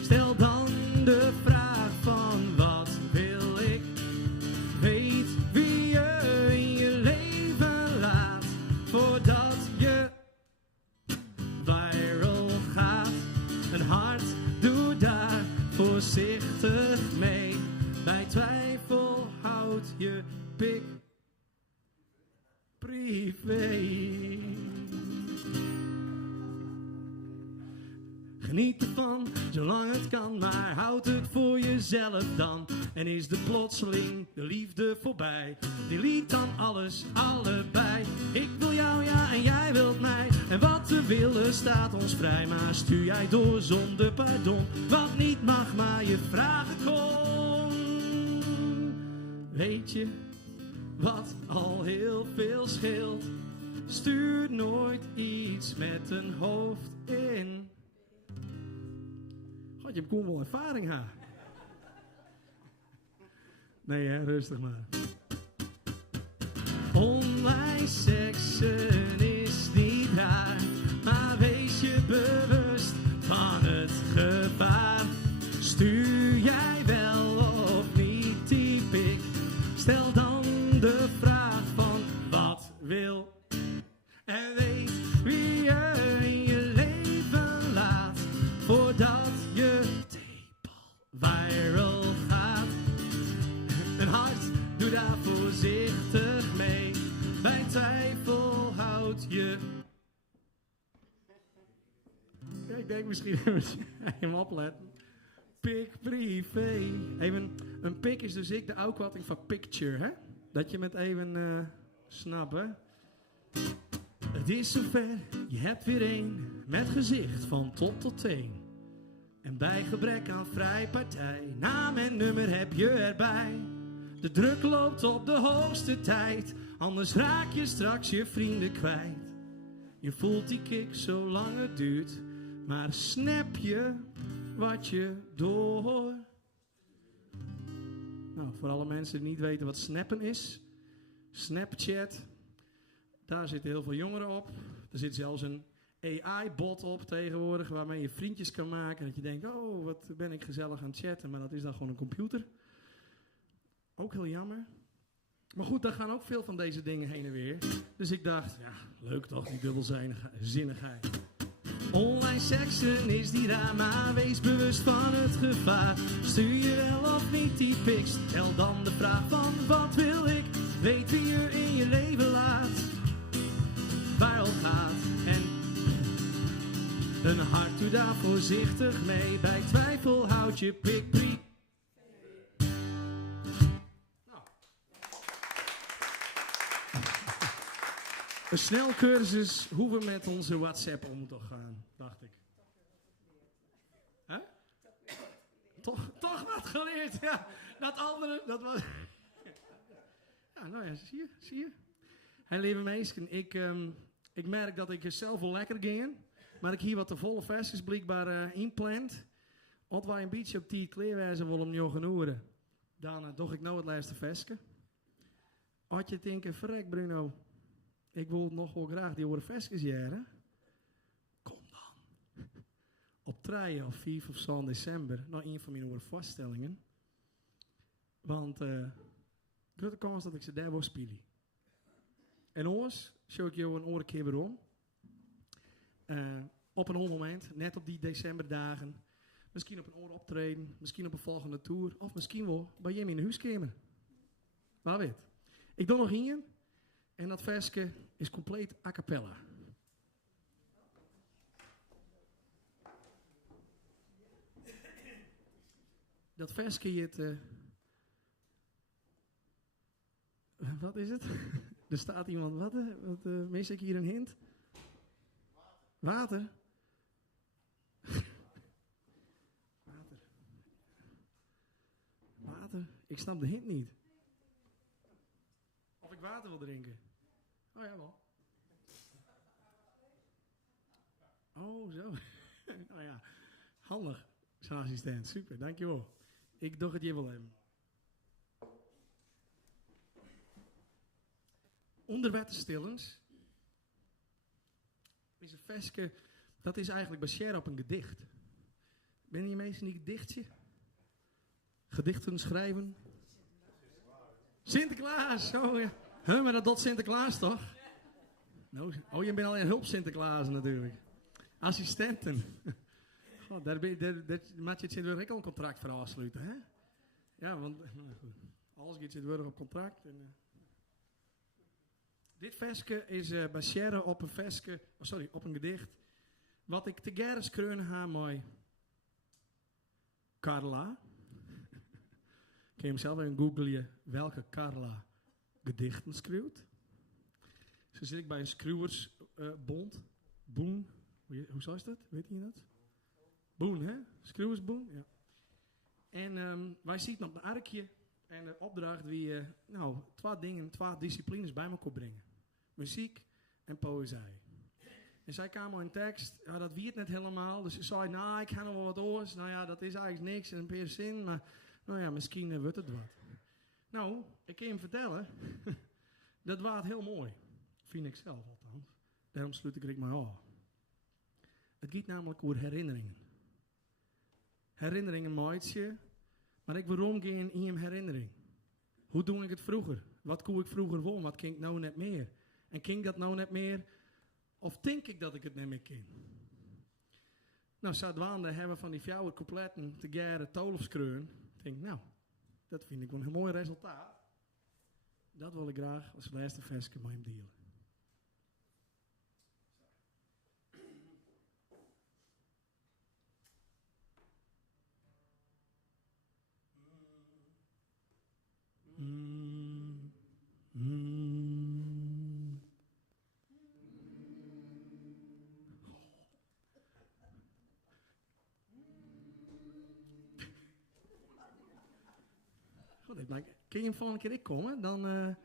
Stel dan de vraag van wat wil ik? Weet wie je in je leven laat, voordat je viral gaat. Een hart doet daar voorzichtig mee. Bij twijfel houd je pik privé. Geniet ervan, zolang het kan, maar houd het voor jezelf dan. En is de plotseling de liefde voorbij? Delete dan alles, allebei. Ik wil jou, ja, en jij wilt mij. En wat we willen staat ons vrij. Maar stuur jij door zonder pardon. Wat niet mag, maar je vragen kon. Weet je wat al heel veel scheelt? Stuur nooit iets met een hoofd in. God, je hebt gewoon wel ervaring, ha? Nee, hè, rustig maar. Online seksen is niet raar, maar wees je bewust van het gevaar. Stuur jij wel of niet die pik? Stel dan de vraag van wat wil. En weet wie je in je leven laat, voordat je tepel viral gaat. Een hart, doe daar voorzichtig mee. Bij twijfel houd je. Ja, ik denk misschien hem opletten. Pik privé. Even, een pik is dus de oukwatting van picture, hè? Dat je met even snappen. Het is zover, je hebt weer één met gezicht van top tot teen. En bij gebrek aan vrijpartij, naam en nummer heb je erbij. De druk loopt op de hoogste tijd, anders raak je straks je vrienden kwijt. Je voelt die kick zolang het duurt, maar snap je wat je door. Nou, voor alle mensen die niet weten wat snappen is. Snapchat, daar zitten heel veel jongeren op. Er zit zelfs een AI-bot op tegenwoordig waarmee je vriendjes kan maken. Dat je denkt, oh, wat ben ik gezellig aan het chatten. Maar dat is dan gewoon een computer. Ook heel jammer. Maar goed, daar gaan ook veel van deze dingen heen en weer. Dus ik dacht, ja, leuk toch, die dubbelzinnigheid. Online seksen is niet raar, maar wees bewust van het gevaar. Stuur je wel of niet die pics? Stel dan de vraag van wat wil ik? Weet wie je in je leven laat, viral gaat. En een hart doet daar voorzichtig mee. Bij twijfel houd je pik privé. Een snelcursus hoe we met onze WhatsApp om moeten gaan, dacht ik. Hè? Toch wat geleerd, ja. Dat andere, dat was... Ja, nou ja, zie je. Hey, lieve meisjes, ik merk dat ik zelf wel lekker ga. Maar ik hier wat de volle versjes blijkbaar inplant. Want wij een beetje op die kleerwijze willen om jou genoegen. Dan doe ik nou het laatste versje. Had je denken, verrek Bruno, ik wil nog wel graag die oude versjes jaren. Kom dan. Op 3 of 4 of 6 december, naar een van mijn oude vaststellingen. Want grote kans dat ik ze daar wil spelen. En ons show ik jou een oren keer weer om. Op een ander moment, net op die decemberdagen. Misschien op een oor optreden, misschien op een volgende tour. Of misschien wel bij Jim in de huiskamer. Maar weet. Ik doe nog hier. En dat versje is compleet a cappella. Dat versje heet... wat is het? Er staat iemand... Wat mis ik hier een hint? Water? Water? Ik snap de hint niet. Of ik water wil drinken. Oh ja, wel. Oh, zo. Nou ja, handig. Zijn assistent. Super, dankjewel. Ik doe het je wel even. Onderwetterstillens is een versje, dat is eigenlijk baseerd op een gedicht. Ben je meestal niet gedichtje? Gedichten schrijven? Sinterklaas, oh ja. Maar dat doet Sinterklaas toch? Nou, oh, je bent al in hulp Sinterklaas natuurlijk. Assistenten. God, daar moet je het al een contract voor afsluiten, hè? Ja, want nou goed, alles gaat zit op contract. En, dit versje is baseerd op een versje, op een gedicht, wat ik te gerne schreeuwen heb met Carla. Kun je hem zelf even googlen welke Carla gedichten schreeuwt. Zo zit ik bij een schreeuwersbond. Boen. Hoe zou dat? Weet je dat? Boen, hè? Schreeuwersboen, ja. En wij zitten op een arkje. En de opdracht wie twee disciplines bij elkaar brengen. Muziek en poëzie. En zij kwamen in tekst, ja, dat weet net helemaal. Dus ze zei, nou, ik ga nog wel wat oors. Nou ja, dat is eigenlijk niks in een paar zin, maar nou ja, misschien wordt het wat. Nou, ik kan je vertellen, dat waard heel mooi. Vind ik zelf althans. Daarom sluit ik maar af. Het gaat namelijk over herinneringen. Herinneringen maakt je, maar ik waarom geen in je herinnering? Hoe doe ik het vroeger? Wat kon ik vroeger wel? Wat kan ik nou net meer? En kan ik dat nou net meer? Of denk ik dat ik het net meer kan? Nou, zoudwaande hebben van die fjouwer coupletten te garen tolfskreun. Ik denk, nou, dat vind ik wel een heel mooi resultaat. Dat wil ik graag als laatste versje met hem delen. Kun je hem volgende keer komen? Dan, dan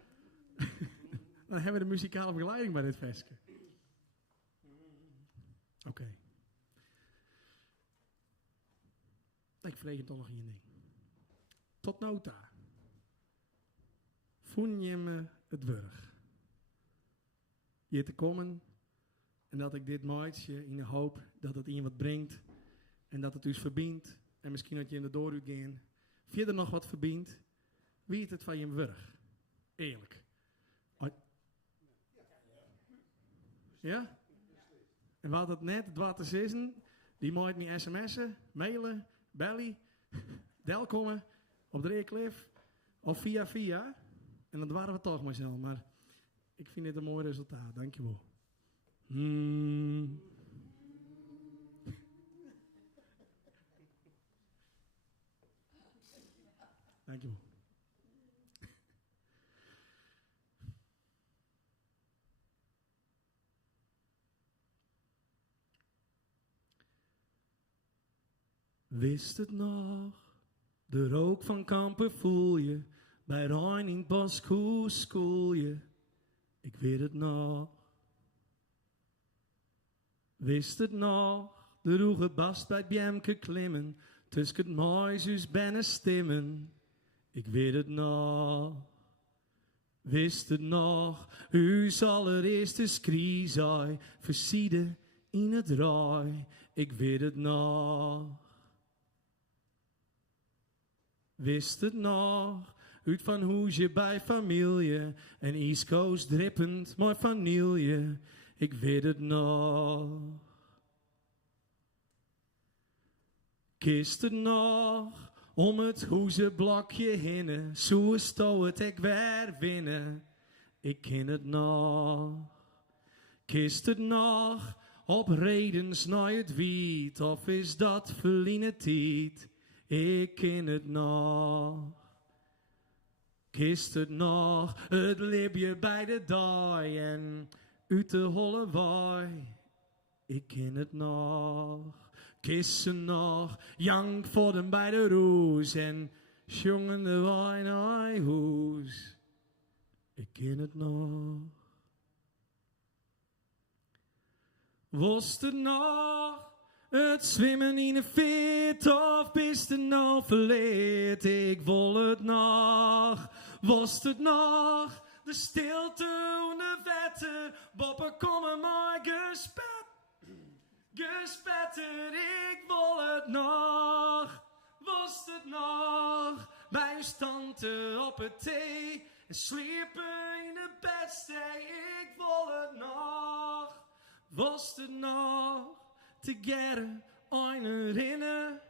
hebben we de muzikale begeleiding bij dit feestje. Oké. Ik vreeg je toch nog één ding. Tot nota. Voel je me het wurg? Je te komen en dat ik dit maatje in de hoop dat het in wat brengt en dat het u verbindt en misschien dat je in de door uit gaan. Verder nog wat verbindt. Wie het van je wurg? Eerlijk. Ja? En wat het net, wat te zeggen, die moet me sms'en, mailen, bellen, delkomen op de Reeklif of via. En dat waren we toch maar snel. Maar ik vind dit een mooi resultaat. Dankjewel. Dankjewel. Wist het nog? De rook van kampen voel je. Bij Rijn in het bos, hoe school je? Ik weet het nog. Wist het nog? De roege bast bij het Bjemke klimmen. Tussen het mooisjes binnen stimmen. Ik weet het nog. Wist het nog? Uw allereerste skriezai. Versiede in het raai. Ik weet het nog. Wist het nog? Uit van hoesje bij familie. En East Coast drippend, maar vanille. Ik weet het nog. Kist het nog? Om het hoezeblokje hinnen. Zo sto het ik weer winnen. Ik ken het nog. Kist het nog? Op redens naar het wiet. Of is dat verliezen tijd? Ik ken het nog. Kist het nog? Het libje bij de daai. En uit de holle waai. Ik ken het nog. Kissen nog, jank voor hem bij de roes en jongen de wijn naar huis. Ik ken het nog. Was het nog, het zwemmen in een fit of is het nou verleerd? Ik wil het nog. Was het nog, de stilte onder wetter, boppen komen maar gespet. Gespetter, ik wil het nog. Was het nog? Bij uw tante op het thee. En sliepen in de bedstee. Ik wil het nog. Was het nog? Together, een herinneren.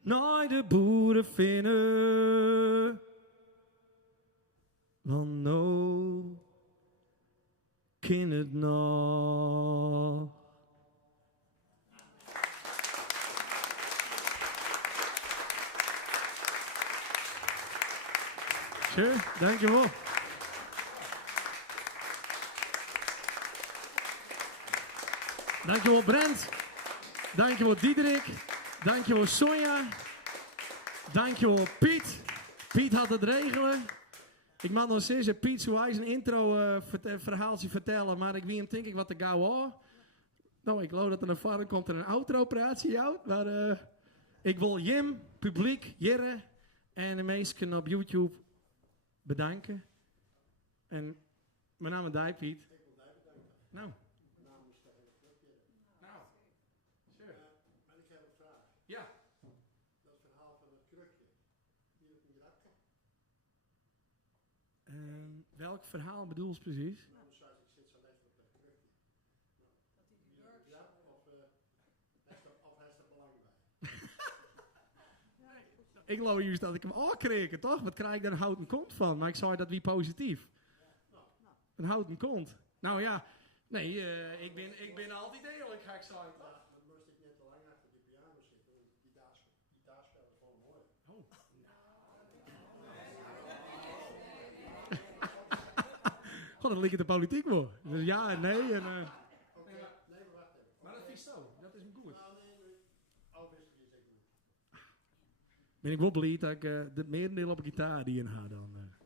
Naar de boeren vinden. Want nou, ken het nog. Sure, dankjewel. Dankjewel Brent. Dankjewel Diederik. Dankjewel Sonja. Dankjewel Piet. Piet had het regelen. Ik mag nog zeggen, Piet zou hij zijn intro verhaaltje vertellen, maar ik wie hem denk ik wat te gauw aan. Nou, ik geloof dat er naar voren komt en een outro-operatie jou. Maar ik wil Jim, publiek, Jirre en de mensen op YouTube bedanken. En mijn naam is Dij, Piet. Ik wil mij bedanken. Nou. Namens de hele club hier. Nou. Sure. Maar ik heb een vraag. Ja. Dat verhaal van het krukje. Wie op een grapje? Welk verhaal bedoel je precies? Nou, ik zit zo lekker op dat krukje. Wie op een grap of hij is er belang bij? Ik geloof juist dat ik hem aankreken, toch? Wat krijg ik daar een houten kont van? Maar ik zei dat wie positief. Een houten kont. Nou ja, nee, ik ben altijd eerlijk, ga ik zeggen. Ja, dan moest ik net te lang achter die piano zitten. Want die daagspel is gewoon mooi. Oh. God, dan ligt het de politiek voor. Dus ja en nee. En, Oké, nee, maar wacht even. maar dat is zo, dat is me goed. Nou, nee. Alwissel is echt goed. Ben ik wel blij dat ik de merendeel op gitaar die in had dan. Maar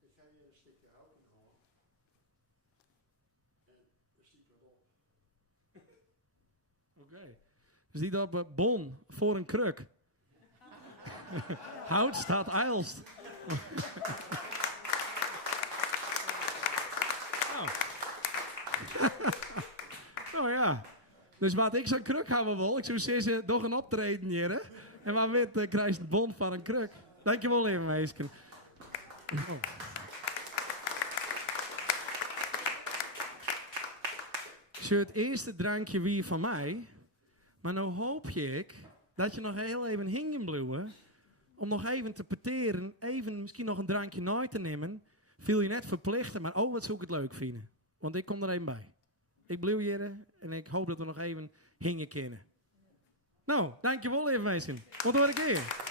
ik ga hier een stukje hout in halen. En we zien het op. Oké. Dus die op Bon voor een kruk. Hout staat eilst. Nou ja. Dus wat ik zo'n kruk hebben wil, ik zou zeggen, nog een optreden hier. En wat weet, krijg je een bon van een kruk. Dankjewel even, meisje. Zo het eerste drankje wie van mij. Maar nou hoop ik dat je nog heel even hingen blijven. Om nog even te peteren. Even misschien nog een drankje nooit te nemen. Viel je net verplichten, maar oh wat zou ik het leuk vinden. Want ik kom er even bij. Ik blijf hier en ik hoop dat we nog even hingen kunnen. Nou, dankjewel even mensen. Tot de keer.